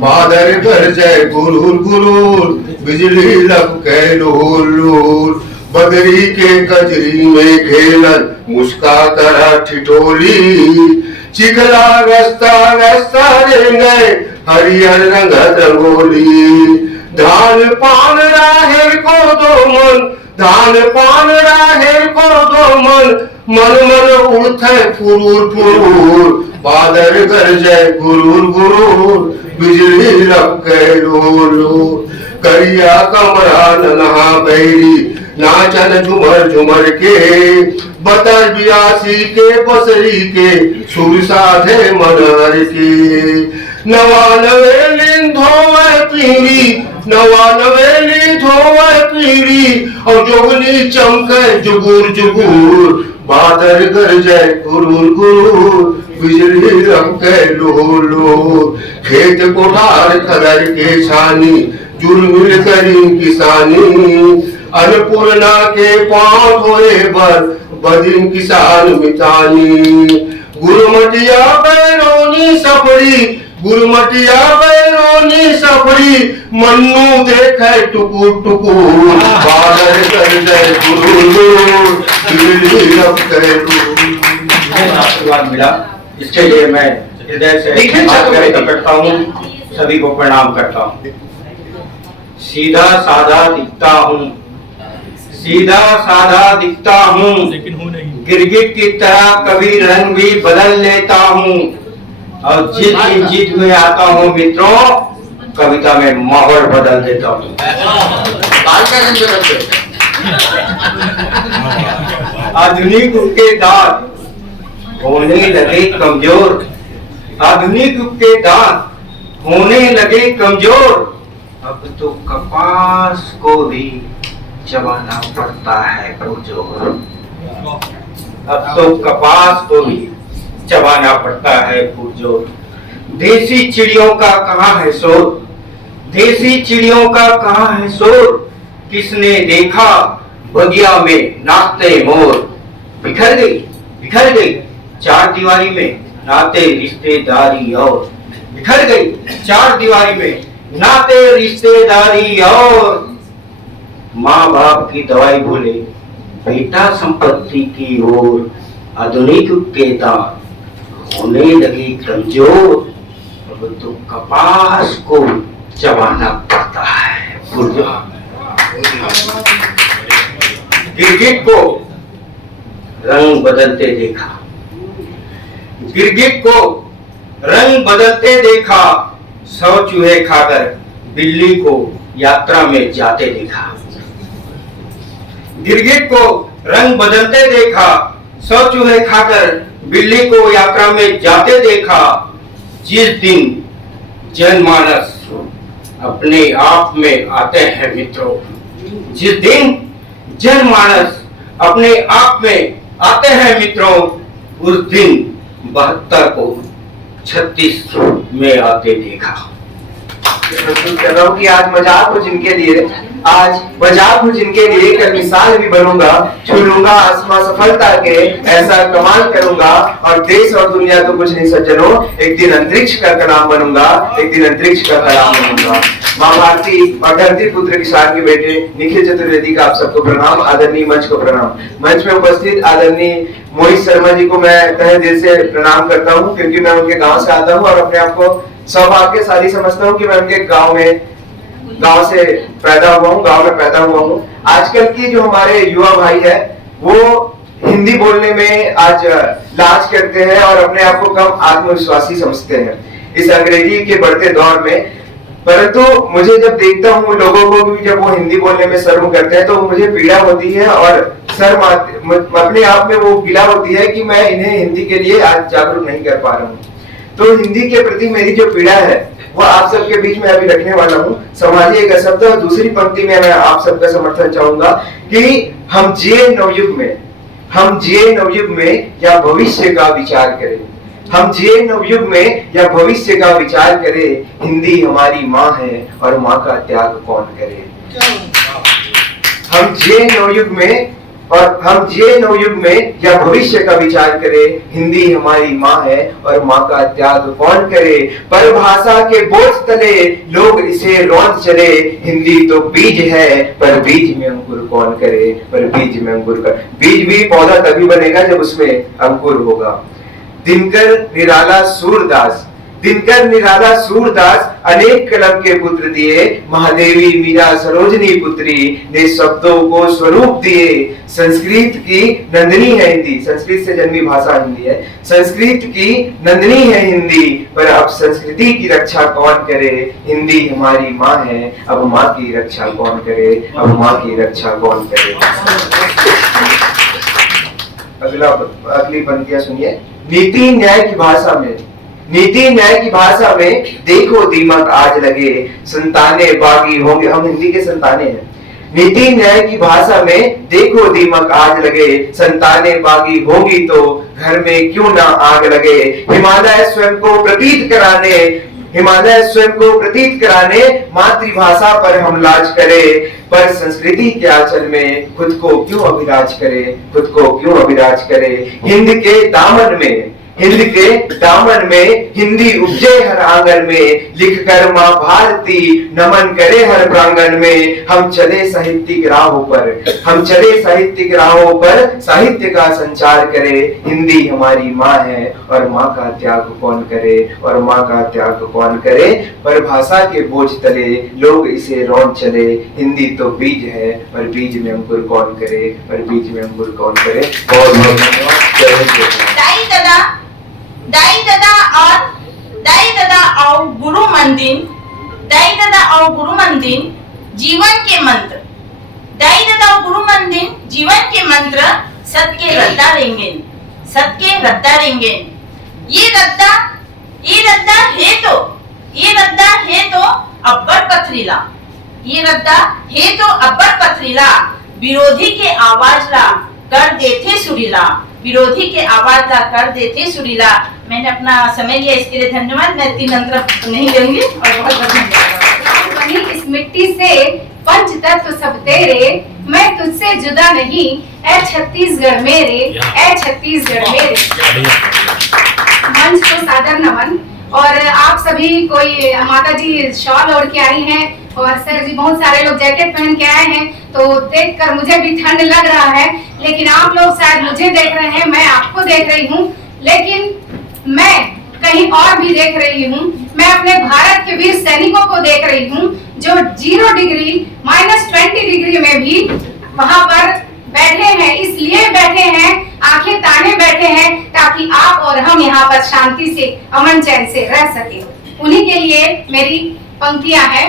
बादल गरजे गुरूर गुरूर, बिजली लपके लूर लूर। बदरी के कजरी में खेलन मुस्का करा ठिठोली, चिखला रास्ता रास्ता रेंगे हरियर रंगत रंगोली। धान पान राहेर को दो मन, धान पान राहेर को दो मन, मन मन उठे फुरूर फुरूर, बादल गरजे गुरूर गुरूर, बिजली लपके लूर लूर। करिया कमरा नन्हा बैरी नाचन झुमर झुमर के, बतर बियासी के बसरी के सुर साधे मनहर के। नवा नवेली धोवे पीरी, नवा नवेली धोवे पीरी, और जोगनी चमके जुगुर जुगुर, बादल गरजे गुरूर गुरूर, बिजली लपके लूर लूर। खेत कोठार खदर के छानी जुर्मिल करी किसानी, अन्नपूर्णा के पांव धोए बर बदिन किसान मितानी। गुरुमटिया बैरोनी सफरी, गुरुमटिया बैरोनी सफरी, मन्नू देखे टुकुर टुकुर, बादल गरजे गुरूर गुरूर, बिजली लपके लूर। आशीर्वाद मिला, इसके लिए मैं हृदय से करता हूँ, सभी को प्रणाम करता हूँ। सीधा साधा दिखता हूँ, सीधा साधा दिखता हूँ, गिरगिट की तरह कभी रंग भी बदल लेता हूँ, और जिद की जीत में आता हूँ मित्रों, कविता में माहौल बदल देता हूँ। आधुनिक युग के दांत होने लगे कमजोर, आधुनिक युग के दांत होने लगे कमजोर, अब तो कपास को भी चबाना पड़ता है पुरजोर, अब तो कपास को भी चबाना पड़ता है पुरजोर। देसी चिड़ियों का कहाँ है शोर, देसी चिड़ियों का कहाँ है शोर, किसने देखा बगिया में नाचते मोर। बिखर गई चार दीवारी में नाते रिश्तेदारी, और बिखर गई चार दीवारी में नाते रिश्तेदारी, और माँ बाप की दवाई भूले बेटा संपत्ति की ओर। आधुनिक युग के दांत होने लगे कमजोर, अब तो कपास को चबाना पड़ता है पुरजोर। गिरगिट को रंग बदलते देखा, गिरगिट को रंग बदलते देखा, 100 चूहे खाकर बिल्ली को यात्रा में जाते देखा। गिरगिट को रंग बदलते देखा, 100 चूहे खाकर बिल्ली को यात्रा में जाते देखा। जिस दिन जनमानस अपने आप में आते हैं मित्रों, जिस दिन जनमानस अपने आप में आते हैं मित्रों, उस दिन 72 को 36 में आते देखा। महसूस कर रहा हूँ कि आज मजाक हो जिनके लिए, आज मजाक हो जिनके लिए, कल मिसाल भी बनूंगा, छू लूंगा आसमां सफलता के, ऐसा कमाल करूंगा और देश और दुनिया तो कुछ नहीं सज्जनों, एक दिन अंतरिक्ष का कलाम बनूंगा, एक दिन अंतरिक्ष का कलाम बनूंगा। माँ भारती और धरती पुत्र किसान के बेटे निखिल चतुर्वेदी का आप सबको प्रणाम, आदरणीय मंच को प्रणाम। मंच में उपस्थित आदरणीय मोहित शर्मा जी को मैं तहे दिल से प्रणाम करता हूँ, क्योंकि मैं उनके गाँव से आता हूँ और अपने आप को सौभाग्यशाली समझता हूँ कि मैं उनके गांव से पैदा हुआ हूँ, गांव में पैदा हुआ हूँ। आजकल की जो हमारे युवा भाई है वो हिंदी बोलने में आज लाज करते हैं और अपने आप को कम आत्मविश्वासी समझते हैं इस अंग्रेजी के बढ़ते दौर में। परंतु मुझे जब देखता हूँ लोगों को भी जब वो हिंदी बोलने में शर्म करते हैं तो मुझे पीड़ा होती है और शर्म अपने आप में वो गिला होती है कि मैं इन्हें हिंदी के लिए आज जागरूक नहीं कर पा रहा हूँ। तो हिंदी के प्रति मेरी जो पीड़ा है वो आप सबके बीच में अभी रखने वाला हूँ। समाजिए एक शब्द और दूसरी पंक्ति में मैं आप सबका समर्थन चाहूंगा कि हम जिए नवयुग में, हम जिए नवयुग में या भविष्य का विचार करें, हम जिए नवयुग में या भविष्य का विचार करें। हिंदी हमारी माँ है और माँ का त्याग कौन करे। हम जिए नवयुग में और हम जिए नवयुग में या भविष्य का विचार करें। हिंदी हमारी माँ है और माँ का त्याग कौन करे। पर भाषा के बोझ तले लोग इसे रौंद चले। हिंदी तो बीज है पर बीज में अंकुर कौन करे, पर बीज में अंकुर कर। बीज भी पौधा तभी बनेगा जब उसमें अंकुर होगा। दिनकर निराला सूरदास, दिनकर निराला सूरदास अनेक कलम के पुत्र दिए। महादेवी मीरा सरोजनी पुत्री ने शब्दों को स्वरूप दिए। संस्कृत की नंदिनी है हिंदी, संस्कृत से जन्मी भाषा हिंदी है। संस्कृत की नंदिनी है हिंदी, पर अब संस्कृति की रक्षा कौन करे। हिंदी हमारी माँ है, अब माँ की रक्षा कौन करे, अब माँ की रक्षा कौन करे। अगली पंक्तियां सुनिए। नीति न्याय की भाषा में, नीति न्याय की भाषा में देखो दीमक आज लगे। संताने बागी होंगे, हम हिंदी के संताने हैं। नीति न्याय की भाषा में देखो दीमक आज लगे। संताने बागी होगी तो घर में क्यों ना आग लगे। हिमालय स्वयं को प्रतीत कराने, हिमालय स्वयं को प्रतीत कराने मातृभाषा पर हम लाज करे। पर संस्कृति के आंचल में खुद को क्यों अभिराज करे, खुद को क्यों अभिराज करे। हिंद के दामन में, हिंद के दामन में हिंदी उपजे हर आंगन में। लिख कर माँ भारती नमन करे हर प्रांगण में। हम चले साहित्यिक राहों पर, हम चले साहित्यिक राहों पर साहित्य का संचार करे। हिंदी हमारी माँ है और माँ का त्याग कौन करे, और माँ का त्याग कौन करे। पर भाषा के बोझ तले लोग इसे रौंद चले। हिंदी तो बीज है पर बीज में अंकुर कौन करे, पर बीज में अंकुर कौन करे। बहुत बहुत धन्यवाद। दाई दादा और गुरु मंदिर, दाई दादा और गुरु मंदिर जीवन के मंत्र, दाई दादा और गुरु मंदिर जीवन के मंत्र। सत के रद्दा रेंगे, सत के रद्दा रेंगे। ये रद्दा है तो, ये रद्दा है तो अब्बर पथरीला, ये रद्दा है तो अब्बर पथरीला। विरोधी के आवाज ला कर देते सुरीला, विरोधी के आवाज ला कर देते सुरीला। मैंने अपना समय लिया इसके लिए धन्यवाद। मैं 3 अंतर नहीं लूंगी और बहुत बहुत धन्यवाद। वहीं इस मिट्टी से पंच तत्व सब तेरे, मैं तुझसे जुदा नहीं ऐ छत्तीसगढ़ मेरे, ऐ छत्तीसगढ़ मेरे। मंच को सादर नमन। और आप सभी कोई माता जी शॉल ओढ़ के आई हैं और सर जी बहुत सारे लोग जैकेट पहन के आए हैं, तो देखकर मुझे भी ठंड लग रहा है। लेकिन आप लोग शायद मुझे देख रहे हैं, मैं आपको देख रही हूँ, लेकिन मैं कहीं और भी देख रही हूँ। मैं अपने भारत के वीर सैनिकों को देख रही हूँ जो 0 डिग्री -20 डिग्री में भी वहां पर बैठे हैं। इसलिए बैठे हैं, आंखें ताने बैठे हैं ताकि आप और हम यहाँ पर शांति से अमन चैन से रह सके। उन्हीं के लिए मेरी पंक्तियां हैं।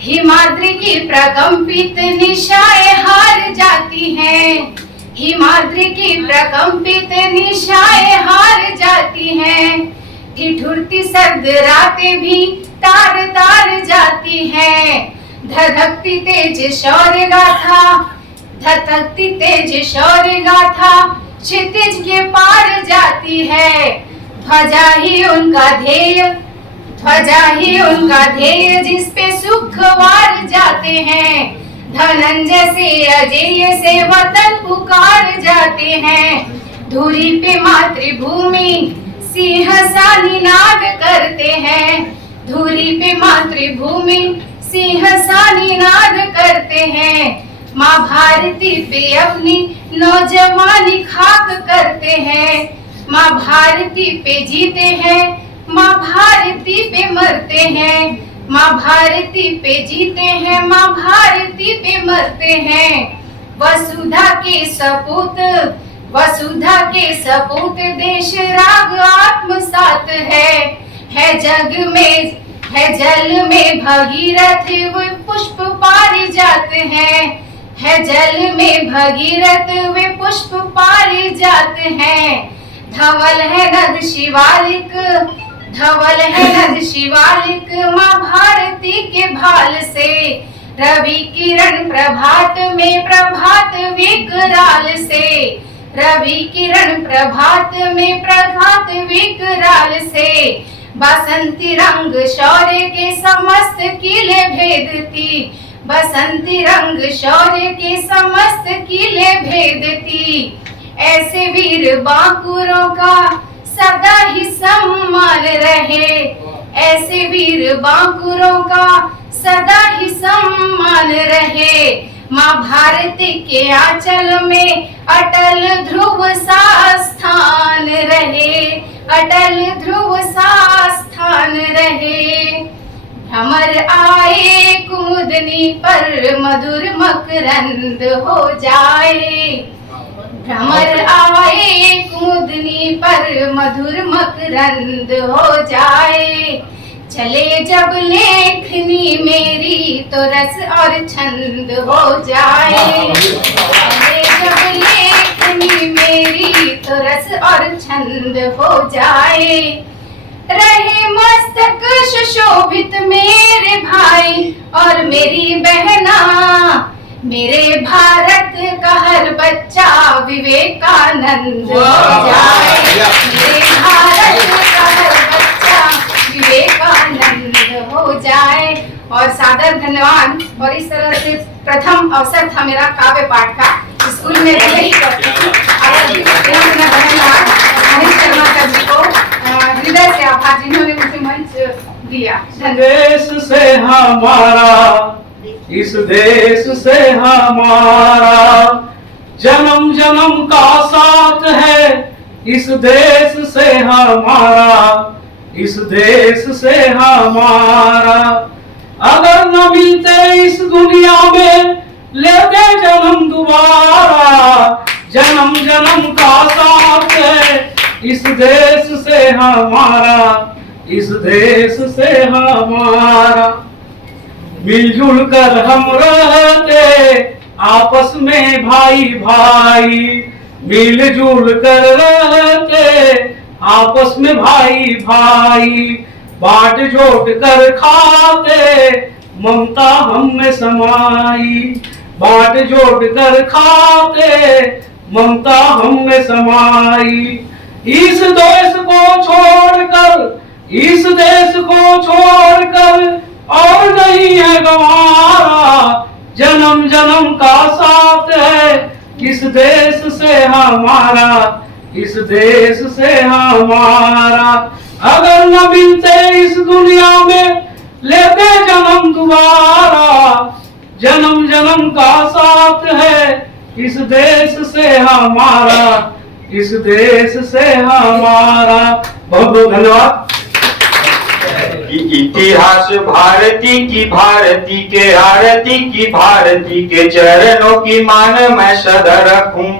हिमाद्री की प्रकंपित निशाएं हार जाती हैं, हिमाद्री की प्रकंपित निशाएं हार जाती हैं। ठिठुरती सर्द रातें भी तार तार जाती हैं। धधकती तेज शौर्य गाथा, धधकती तेज शौर्य गाथा क्षितिज के पार जाती है। ध्वजा ही उनका ध्येय, ध्वजा ही उनका ध्येय जिस पे सुख वार जाते हैं। धनंजय से अजय से वतन पुकार जाते हैं। धुरी पे मातृभूमि सिंह सा निनाद करते हैं। धुरी पे मातृभूमि सिंह सा निनाद करते हैं। माँ भारती पे अपनी नौजवानी खाक करते हैं। माँ भारती पे जीते हैं, माँ भारती पे मरते हैं। माँ भारती पे जीते हैं, माँ भारती पे मरते हैं। वसुधा के सपूत, वसुधा के सपूत देश राग आत्मसात है जग में, है जल में भगीरथ वे पुष्प पारिजात है जल में भगीरथ वे पुष्प पारिजात हैं। धवल है नद शिवालिक, धवल है नद शिवालिक माँ भारती के भाल से। रवि किरण प्रभात में प्रभात विकराल से। रवि किरण प्रभात में प्रभात विकराल से। बसंती रंग शौर्य के समस्त किले भेदती, बसंती रंग शौर्य के समस्त किले भेदती। ऐसे वीर बांकुरों का सदा ही सम्मान रहे, ऐसे वीर बांकुरों का सदा ही सम्मान रहे। माँ भारती के आंचल में अटल ध्रुव सा स्थान रहे, अटल ध्रुव सा स्थान रहे। भ्रमर आए कुमुदनी पर मधुर मकरंद हो जाए। भ्रमर आए कुमुदनी पर मधुर मकरंद हो जाए। चले जब लेखनी मेरी तो रस और छंद हो जाए। चले जब लेखनी मेरी तो रस और छंद हो जाए। रहे मस्तक सुशोभित मेरे भाई और मेरी बहना, मेरे भारत का हर बच्चा विवेकानंद हो जाए। मेरे भारत का हर बच्चा विवेकानंद हो जाए। और सादर धन्यवाद। और इस तरह से प्रथम अवसर था मेरा काव्य पाठ का, स्कूल में भी यही करती थी। धन्यवाद अनिल शर्मा सर जी को हृदय से आभार जिन्होंने मुझे मंच दिया। देश से हमारा, इस देश से हमारा जन्म जन्म का साथ है। इस देश से हमारा, इस देश से हमारा। अगर न मिलते इस दुनिया में लेते जन्म दोबारा। जन्म जन्म का साथ है इस देश से हमारा, इस देश से हमारा। मिलजुल कर हम रहते आपस में भाई भाई। मिलजुल कर रहते आपस में भाई भाई। बांट जोड़ कर खाते ममता हम में समाई। बांट जोड़ कर खाते ममता हम में समाई। इस देश को छोड़कर, इस देश को छोड़कर और नहीं है गंवारा। जन्म जन्म का साथ है इस देश से हमारा, इस देश से हमारा। अगर न मिलते इस दुनिया में लेते जन्म दोबारा। जन्म जन्म का साथ है इस देश से हमारा, इस देश से हमारा। बहुत बहुत धन्यवाद। इतिहास भारती की, भारती के आरती की, भारती के चरणों की मान मैं सदा रखूं।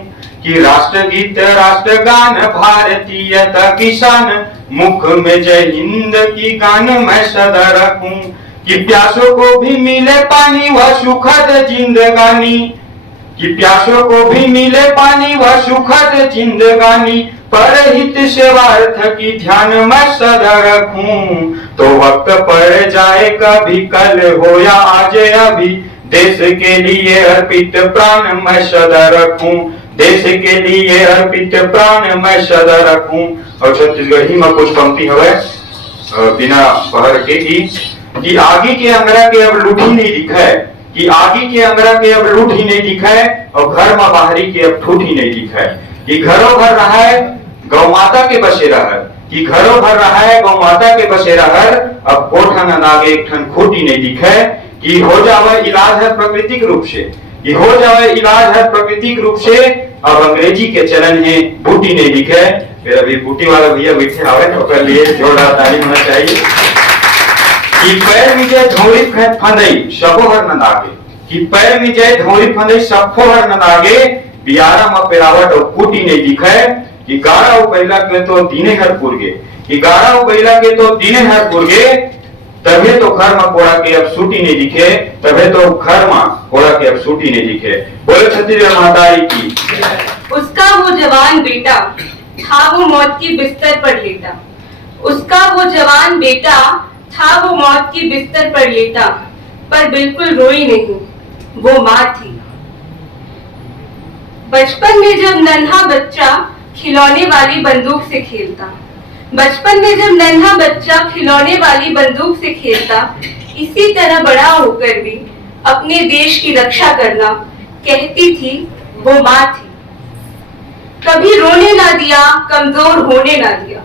कि राष्ट्रगीत राष्ट्रगान भारतीयता की शान, मुख में जय हिंद की गान मैं सदा रखूं। कि प्यासों को भी मिले पानी व सुखद जिंदगानी। कि प्यासों को भी मिले पानी वह सुखद जिंदगानी, परहित सेवार्थ की ध्यान में सदा रखूं। तो वक्त पड़ जाए कभी कल हो या आज अभी, देश के लिए अर्पित प्राण मैं सदा रखूं, देश के लिए अर्पित प्राण मैं सदा रखूं। और छत्तीसगढ़ी में कुछ पंक्ति हवे बिना बहर के कि आगे के अंगरा के अब लूटी नहीं दिखाए, कि आगे के अंगरा के अब लूट ही नहीं दिखाए, और घर में बाहरी के अब ठूठ ही नहीं दिखाए। कि घरों भर रहा है गौ माता के बसेरा है, कि घरों भर रहा है गौ माता के बसेरा है, अब कोठन नागे एक ठन खूटी नहीं दिखाए। कि हो जावे इलाज है प्राकृतिक रूप से, कि हो जावे इलाज है प्राकृतिक रूप से, अब अंग्रेजी के चलन है बूटी नहीं दिखे। फिर अभी बूटी वाला भैया बैठे आवे तो कर लिए जोरदार ताली होना चाहिए। कि पैर में जय धौरी फंदई सबो हर न लागे, कि पैर में जय धौरी फंदई सबो हर न लागे, बियारा में पेरावट और कूटी नहीं दिखे। कि गारा और बैला के तो दीने हर पुरगे, कि गारा और बैला के तो दीने हर पुरगे, तबे तो घर में कोड़ा के अब सूटी नहीं दिखे, तबे तो घर में कोड़ा के अब सूटी नहीं दिखे। बोले छत्तीसगढ़ मातारी की। उसका वो जवान बेटा था वो मौत की बिस्तर पर लेटा, उसका वो जवान बेटा था वो मौत की बिस्तर पर लेटा, पर बिल्कुल रोई नहीं, वो माँ थी। बचपन में जब नन्हा बच्चा खिलौने वाली बंदूक से खेलता, बचपन में जब नन्हा बच्चा खिलौने वाली बंदूक से खेलता, इसी तरह बड़ा होकर भी अपने देश की रक्षा करना कहती थी वो माँ थी। कभी रोने ना दिया, कमजोर होने ना दिया,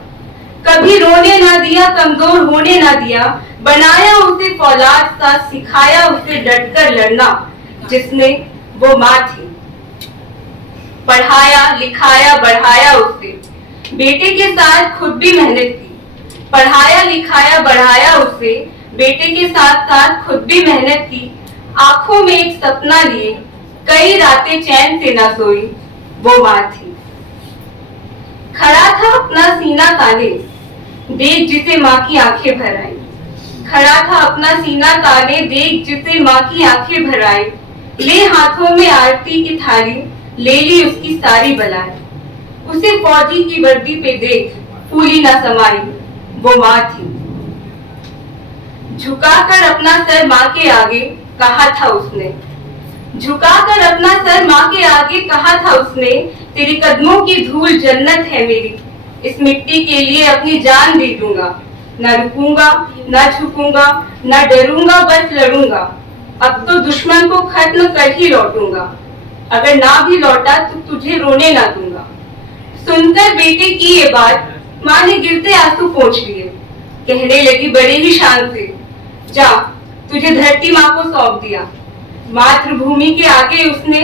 कभी रोने ना दिया, कमजोर होने ना दिया, बनाया उसे फौलाद सा, सिखाया उसे डटकर लड़ना, जिसने वो माँ थी। पढ़ाया लिखाया बढ़ाया उसे, बेटे के साथ खुद भी मेहनत की, पढ़ाया लिखाया बढ़ाया उसे, बेटे के साथ साथ खुद भी मेहनत की। आंखों में एक सपना लिए कई रातें चैन से ना सोई, वो माँ थी। खड़ा था अपना सीना ताने, देख जिसे माँ की आंखें भर आई, खड़ा था अपना सीना ताने, देख जिसे माँ की आंखें भर आई। ले हाथों में आरती की थाली, ले ली उसकी सारी बलाएं, उसे फौजी की वर्दी पे देख फूली ना समाई, वो माँ थी। झुकाकर अपना सर माँ के आगे कहा था उसने, झुकाकर अपना सर माँ के आगे कहा था उसने, तेरे कदमों की धूल जन्नत है मेरी, इस मिट्टी के लिए अपनी जान दे दूंगा, ना रुकूंगा ना झुकूंगा ना डरूंगा, बस लड़ूंगा, अब तो दुश्मन को खत्म कर ही लौटूंगा, अगर ना भी लौटा तो तुझे रोने ना दूंगा। सुनकर बेटे की ये बात माँ ने गिरते आंसू पोंछ लिए, कहने लगी बड़े ही शान से, जा तुझे धरती माँ को सौंप दिया। मातृभूमि के आगे उसने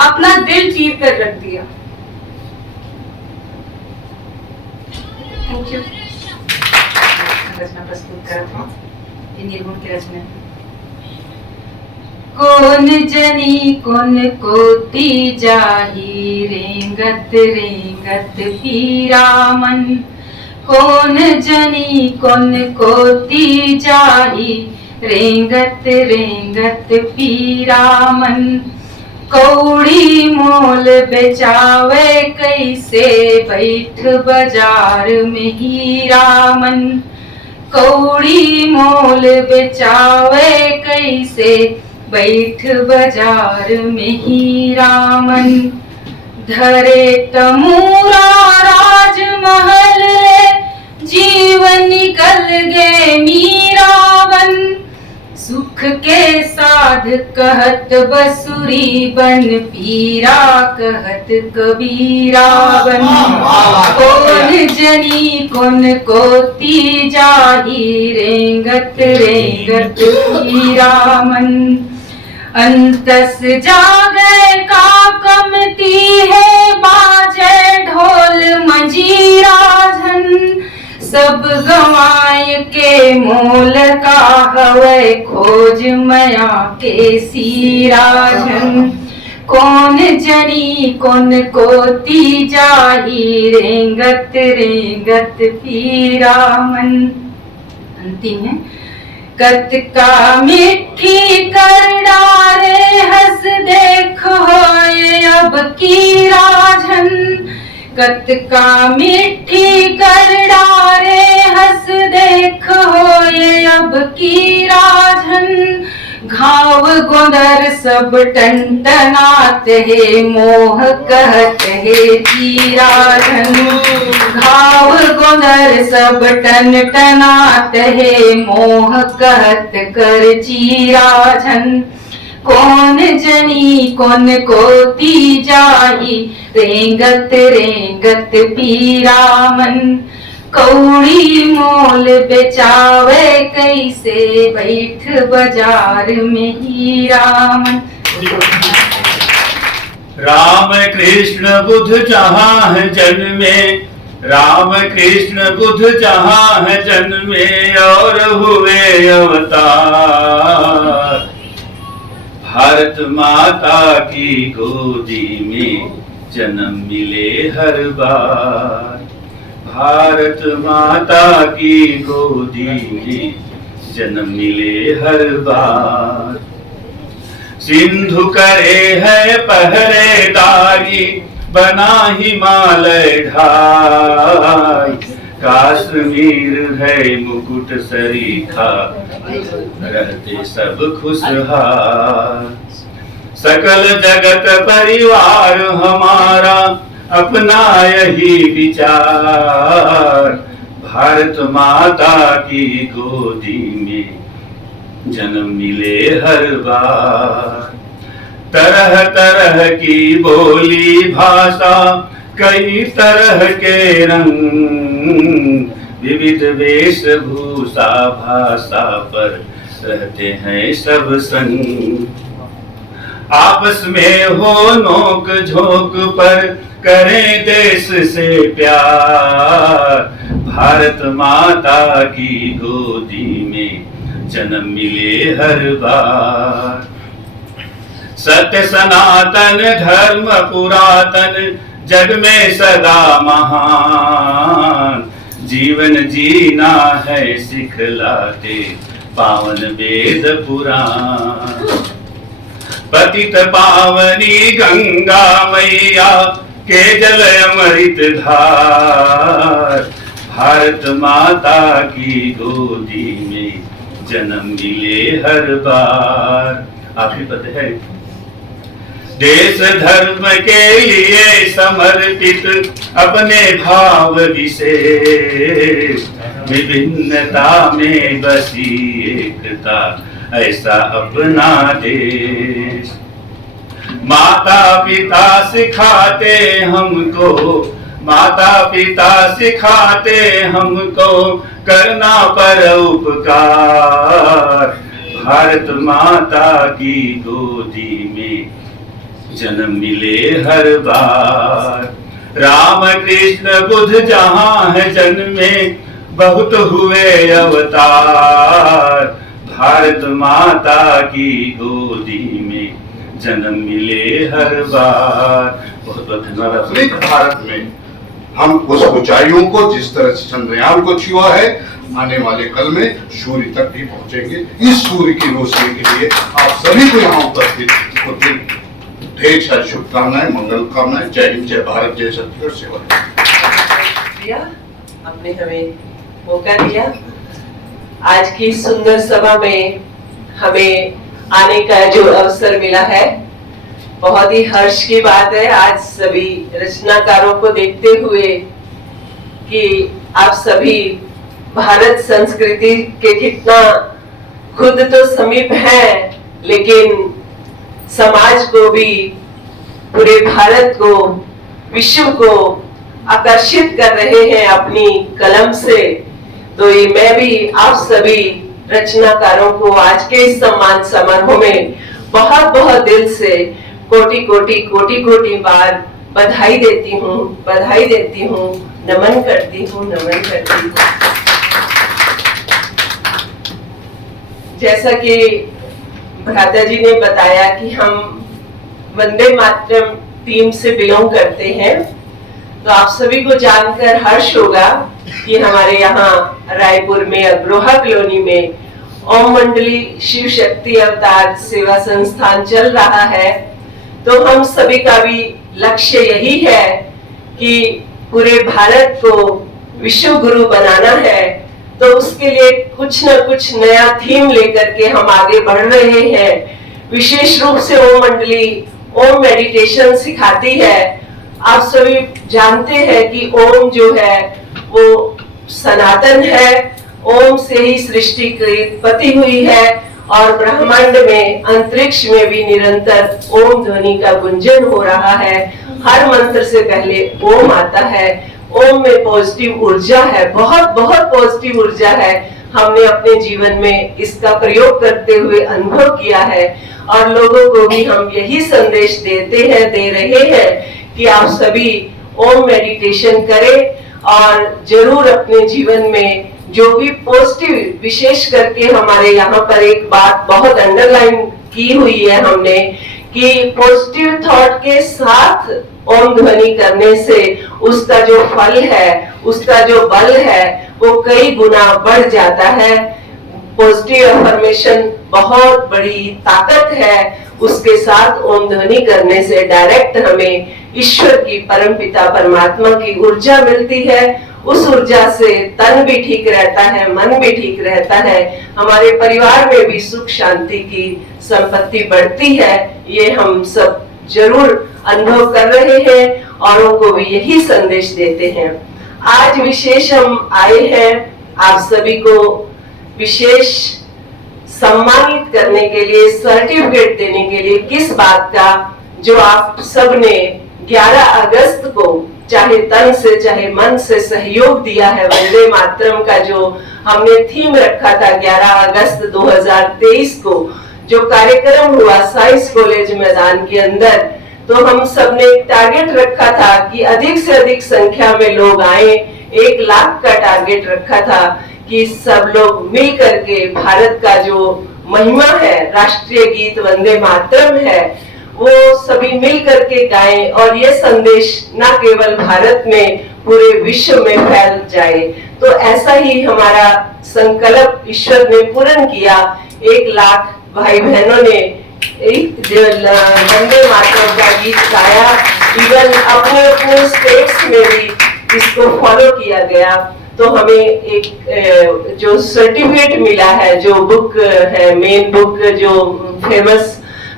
अपना दिल चीर कर रख दिया। Thank you. रचना प्रस्तुत करता हूँ, ये निर्गुण की रचना है। कौन जनी कौन कोती जाही, रेंगत रेंगत पीरा मन, कौन जनी कौन कोती जाही, रेंगत रेंगत पीरा मन। कौड़ी मोल बेचावे कैसे, बैठ बाजार में हीरा मन, कौड़ी मोल बेचावे कैसे, बैठ बाजार में हीरा मन। धरे तमूरा राजमहल रे, जीवन निकल गए मीरावन, सुख के साध कहत बसुरी बन, पीरा कहत कबीरा बन। कौन जनी कौन कोती जाही, रेंगत रेंगत पीरा मन। अंतस जागे का कमती है, बाजे ढोल मंजीरा झन, सब गवाय के मोल का हवे, खोज मया के सीराजन। कौन जनी कौन कोती जाही, रेंगत रेंगत पीरा मन। अंतिम है। कत का मिट्टी कर डारे, हंस देख हो संगत का मिट्टी कर डारे हंस देख हो ये अब की राजन घाव गोंदर सब टनटनात है मोह कहत है चीराधन घाव गोंदर सब टनटनात है मोह कहत कर चीराधन कौन जनी कौन कोती जाई रेंगत रेंगत पीरामन कौड़ी मोल बेचावे कैसे बैठ बाजार में ही रामन। राम कृष्ण बुद्ध जहाँ है जन्मे राम कृष्ण बुद्ध जहाँ है जन्मे और हुए अवतार भारत माता की गोदी में जन्म मिले हर बार भारत माता की गोदी में जन्म मिले हर बार सिंधु करे है पहरेदारी बना हिमालय ढाई कश्मीर है मुकुट सरीखा रहते सब खुशहाल सकल जगत परिवार हमारा अपना यही विचार भारत माता की गोदी में जन्म मिले हर बार तरह तरह की बोली भाषा कई तरह के रंग विविध वेशभूषा भाषा पर रहते हैं सब संग आपस में हो नोक झोंक पर करें देश से प्यार भारत माता की गोदी में जन्म मिले हर बार सत्य सनातन धर्म पुरातन जग में सदा महान जीवन जीना है सिखलाते पावन वेद पुराण पतित पावनी गंगा मैया के जल अमृत धार भारत माता की गोदी में जन्म मिले हर बार। आप ही पता है देश धर्म के लिए समर्पित अपने भाव विशेष विभिन्नता में बसी एकता ऐसा अपना देश माता पिता सिखाते हमको माता पिता सिखाते हमको करना पर उपकार भारत माता की गोदी में जन्म मिले हर बार राम कृष्ण बुद्ध जहाँ है जन्मे बहुत हुए अवतार भारत माता की गोदी में जन्म मिले हर बार। बहुत बहुत धन्यवाद। एक भारत में हम उस ऊंचाइयों को जिस तरह से चंद्रयान को छुआ है आने वाले कल में सूर्य तक भी पहुंचेंगे। इस सूर्य की रोशनी के लिए आप सभी को यहाँ उपस्थित ढेर सारी शुभकामनाएं मंगल कामनाएं। जय हिंद जय भारत जय छत्तीसगढ़ सेवा। आपने हमें मौका दिया आज की सुंदर सभा में हमें आने का जो अवसर मिला है बहुत ही हर्ष की बात है। आज सभी रचनाकारों को देखते हुए कि आप सभी भारत संस्कृति के कितना खुद तो समीप हैं लेकिन समाज को भी पूरे भारत को विश्व को आकर्षित कर रहे हैं अपनी कलम से। तो ये मैं भी आप सभी रचनाकारों को आज के इस सम्मान समारोह में बहुत बहुत दिल से कोटि कोटि बार बधाई देती हूँ नमन करती हूँ। जैसा कि भ्राता जी ने बताया कि हम वंदे मातरम टीम से बिलोंग करते हैं तो आप सभी को जानकर हर्ष होगा कि हमारे यहाँ रायपुर में अग्रोहा कॉलोनी में ओम मंडली शिव शक्ति अवतार सेवा संस्थान चल रहा है। तो हम सभी का भी लक्ष्य यही है कि पूरे भारत को विश्व गुरु बनाना है, तो उसके लिए कुछ न कुछ नया थीम लेकर के हम आगे बढ़ रहे हैं। विशेष रूप से ओम मंडली ओम मेडिटेशन सिखाती है। आप सभी जानते हैं कि ओम जो है वो सनातन है, ओम से ही सृष्टि की उत्पत्ति हुई है और ब्रह्मांड में अंतरिक्ष में भी निरंतर ओम ध्वनि का गुंजन हो रहा है। हर मंत्र से पहले ओम आता है। ओम में पॉजिटिव ऊर्जा है, बहुत बहुत पॉजिटिव ऊर्जा है। हमने अपने जीवन में इसका प्रयोग करते हुए अनुभव किया है और लोगों को भी हम यही संदेश दे रहे हैं कि आप सभी ओम मेडिटेशन करें और जरूर अपने जीवन में जो भी पॉजिटिव, विशेष करके हमारे यहाँ पर एक बात बहुत अंडरलाइन की हुई है हमने कि पॉजिटिव थॉट के साथ ओम ध्वनि करने से उसका जो फल है, उसका जो बल है वो कई गुना बढ़ जाता है। पॉजिटिव अफर्मेशन बहुत बड़ी ताकत है। उसके साथ ओम ध्वनि करने से डायरेक्ट हमें ईश्वर की, परमपिता परमात्मा की ऊर्जा मिलती है। उस ऊर्जा से तन भी ठीक रहता है, मन भी ठीक रहता है, हमारे परिवार में भी सुख शांति की संपत्ति बढ़ती है। ये हम सब जरूर अनुभव कर रहे हैं, औरों को भी यही संदेश देते हैं। आज विशेष हम आए हैं आप सभी को विशेष सम्मानित करने के लिए, सर्टिफिकेट देने के लिए। किस बात का? जो आप सब ने 11 अगस्त को चाहे तन से चाहे मन से सहयोग दिया है। वंदे मातरम का जो हमने थीम रखा था 11 अगस्त 2023 को जो कार्यक्रम हुआ साइंस कॉलेज मैदान के अंदर, तो हम सब ने टारगेट रखा था कि अधिक से अधिक संख्या में लोग आए। 1 लाख का टारगेट रखा था कि सब लोग मिल करके भारत का जो महिमा है, राष्ट्रीय गीत वंदे मातरम है, वो सभी मिल करके गाएं और ये संदेश न केवल भारत में पूरे विश्व में फैल जाए। तो ऐसा ही हमारा संकल्प ईश्वर ने पूर्ण किया। 1 लाख भाई बहनों ने वंदे मातरम का गीत गाया। इवन अपने अपने स्टेट्स में भी इसको फॉलो किया गया। तो हमें एक जो सर्टिफिकेट मिला है, जो बुक है, मेन बुक जो फेमस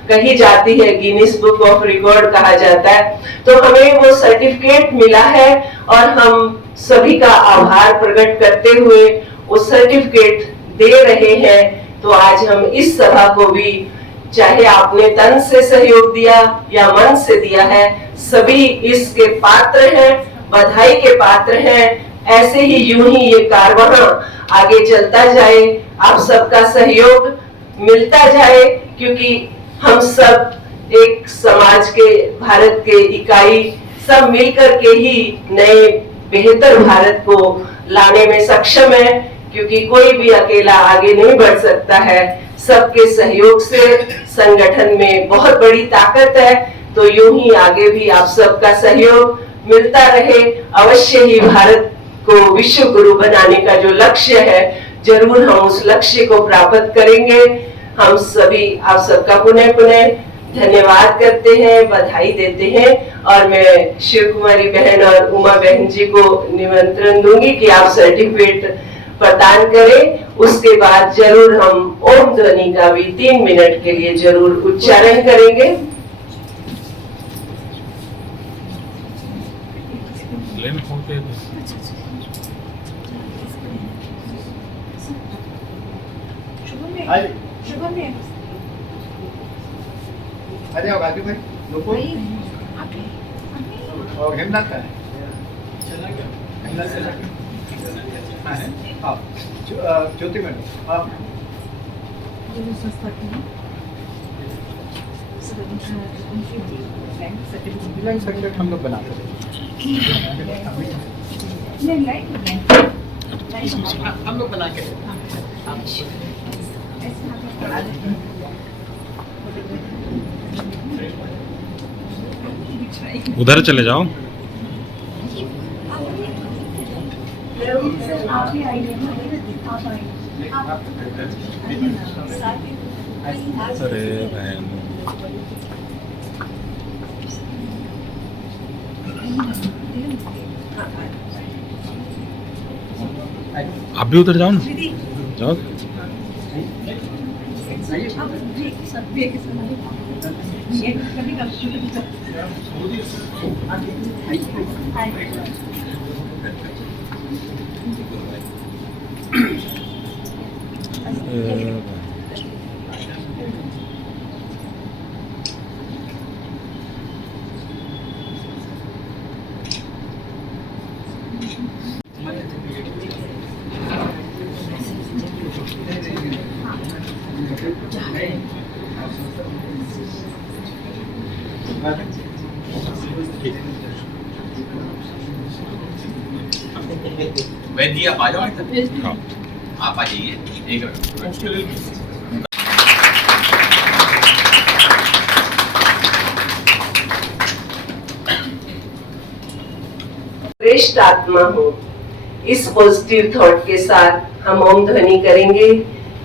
कही जाती है, गिनीज बुक ऑफ रिकॉर्ड कहा जाता है, तो हमें वो सर्टिफिकेट मिला है और हम सभी का आभार प्रकट करते हुए वो सर्टिफिकेट दे रहे हैं। तो आज हम इस सभा को भी, चाहे आपने तन से सहयोग दिया या मन से दिया है, सभी इसके पात्र हैं, बधाई के पात्र हैं। ऐसे ही यूं ही ये कारवां आगे चलता जाए, आप सबका सहयोग मिलता जाए, क्योंकि हम सब एक समाज के, भारत के इकाई सब मिलकर के ही नए बेहतर भारत को लाने में सक्षम है। क्योंकि कोई भी अकेला आगे नहीं बढ़ सकता है, सबके सहयोग से संगठन में बहुत बड़ी ताकत है। तो यूं ही आगे भी आप सबका सहयोग मिलता रहे। अवश्य ही भारत को विश्व गुरु बनाने का जो लक्ष्य है, जरूर हम उस लक्ष्य को प्राप्त करेंगे। हम सभी आप सबका पुनः पुनः धन्यवाद करते हैं, बधाई देते हैं। और मैं शिव कुमारी बहन और उमा बहन जी को निमंत्रण दूंगी कि आप सर्टिफिकेट प्रदान करें। उसके बाद जरूर हम ओम ध्वनि का भी 3 मिनट के लिए जरूर उच्चारण करेंगे। आ जाओ गाजी भाई, लोगों और हेमनाथ का है, हेमनाथ चला गया। हाँ है, आप ज्योति मैडम, आप सर्टिफिकेट हम लोग बनाते हैं, हम लोग बना के उधर चले जाओ। अरे बहन, भी उतर जाओ ना, जाओ। वैद्य जी आप आ जाओ इधर। हाँ आप आ जाइए, एक मिनट। श्रेष्ठ आत्मा हूँ, इस पॉजिटिव थॉट के साथ हम ओम ध्वनि करेंगे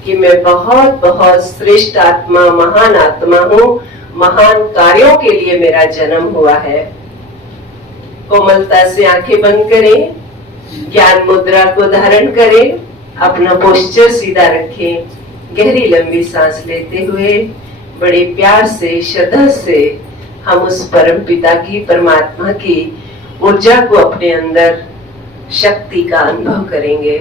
कि मैं बहुत बहुत श्रेष्ठ आत्मा, महान आत्मा हूँ, महान कार्यों के लिए मेरा जन्म हुआ है। कोमलता से आंखें बंद करें, ज्ञान मुद्रा को धारण करें, अपना पोस्चर सीधा रखें, गहरी लंबी सांस लेते हुए बड़े प्यार से, श्रद्धा से हम उस परम पिता की, परमात्मा की ऊर्जा को अपने अंदर, शक्ति का अनुभव करेंगे।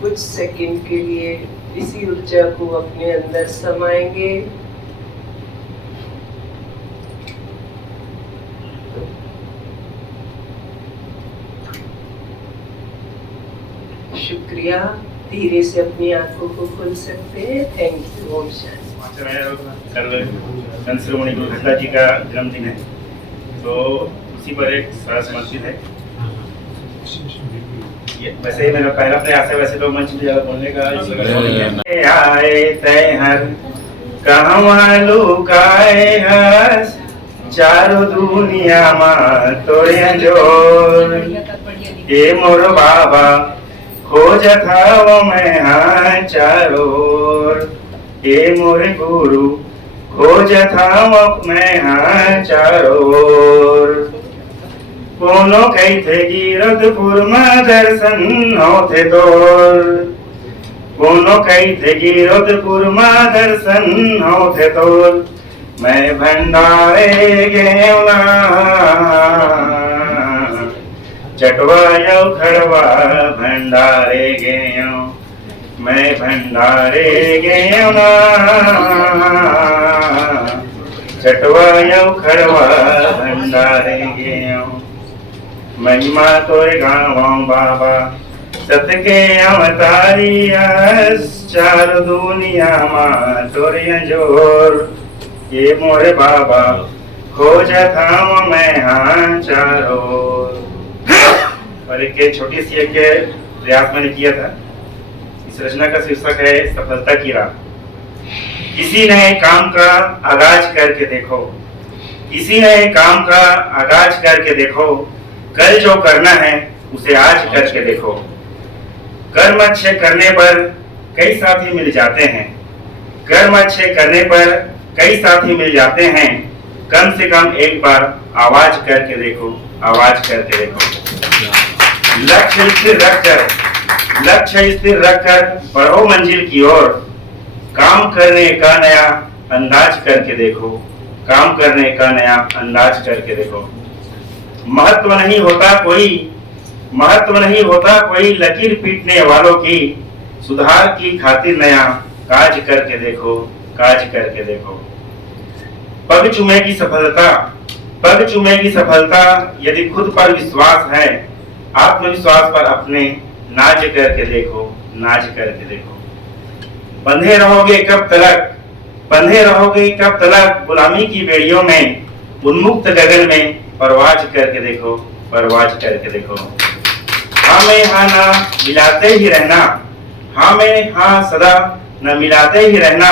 कुछ सेकंड के लिए इसी ऊर्जा को अपने अंदर समाएंगे। शुक्रिया। धीरे से अपनी आंखों को खोल सकते हैं। Thank you. ओम शांति। श्रोमणी गुरु घंटा जी का जन्मदिन है, तो उसी पर एक सरस मस्जिद है। वैसे ही मेरा पहला प्रयास है, वैसे तो मंच में ज्यादा बोलने का आए तैहर कहवा लुकाए हस चारों दुनिया मां तोरे जोर ए मोर बाबा खोजत हव मैं हाँ चारोर ए मोर गुरु खोजत हव मैं हाँ चारोर कोनो कैथे गिरधपुर में दर्शन होते तोर कोनो कैथे गिरधपुर में दर्शन होते तोर मैं भंडारे गेवना चटवा यौ खड़वा भंडारे गेयो मैं भंडारे गेवना चटवा यौ खड़वा भंडारे गेयो महिमा तोरे गाँव बाबा सत के अवतारी चार दुनिया माँ तोरे जोर ये मोरे बाबा खोज था मैं हाँ चारों और एक छोटी सी एक प्रयास मैंने किया था। इस रचना का शीर्षक है सफलता की राह। किसी नए काम का आगाज करके देखो, किसी नए काम का आगाज करके देखो, कल जो करना है उसे आज करके देखो। कर्म अच्छे करने पर कई साथी मिल जाते हैं, कर्म अच्छे करने पर कई साथी मिल जाते हैं। कम से कम एक बार आवाज करके देखो, आवाज करके देखो। लक्ष्य स्थिर रखकर बढ़ो मंजिल की ओर। काम करने का नया अंदाज करके देखो, काम करने का नया अंदाज करके देखो। महत्व नहीं होता कोई लकीर पीटने वालों की। सुधार की खातिर नया काज करके देखो, काज करके देखो। पग चूमेगी सफलता यदि खुद पर विश्वास है। आत्मविश्वास पर अपने नाज करके देखो, नाज करके देखो। बंधे रहोगे कब तलक गुलामी की बेड़ियों में। उन्मुक्त गगन में परवाज करके देखो, परवाज करके देखो। हाँ में हाँ ना मिलाते ही रहना, हाँ में हाँ सदा न मिलाते ही रहना।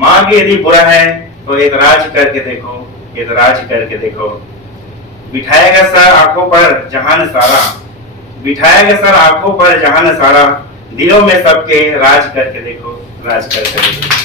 मार्ग यदि बुरा है तो एतराज करके देखो, एतराज करके देखो। बिठाएगा सर आंखों पर जहान सारा, बिठाएगा सर आंखों पर जहान सारा। दिलों में सबके राज करके देखो, राज करके देखो।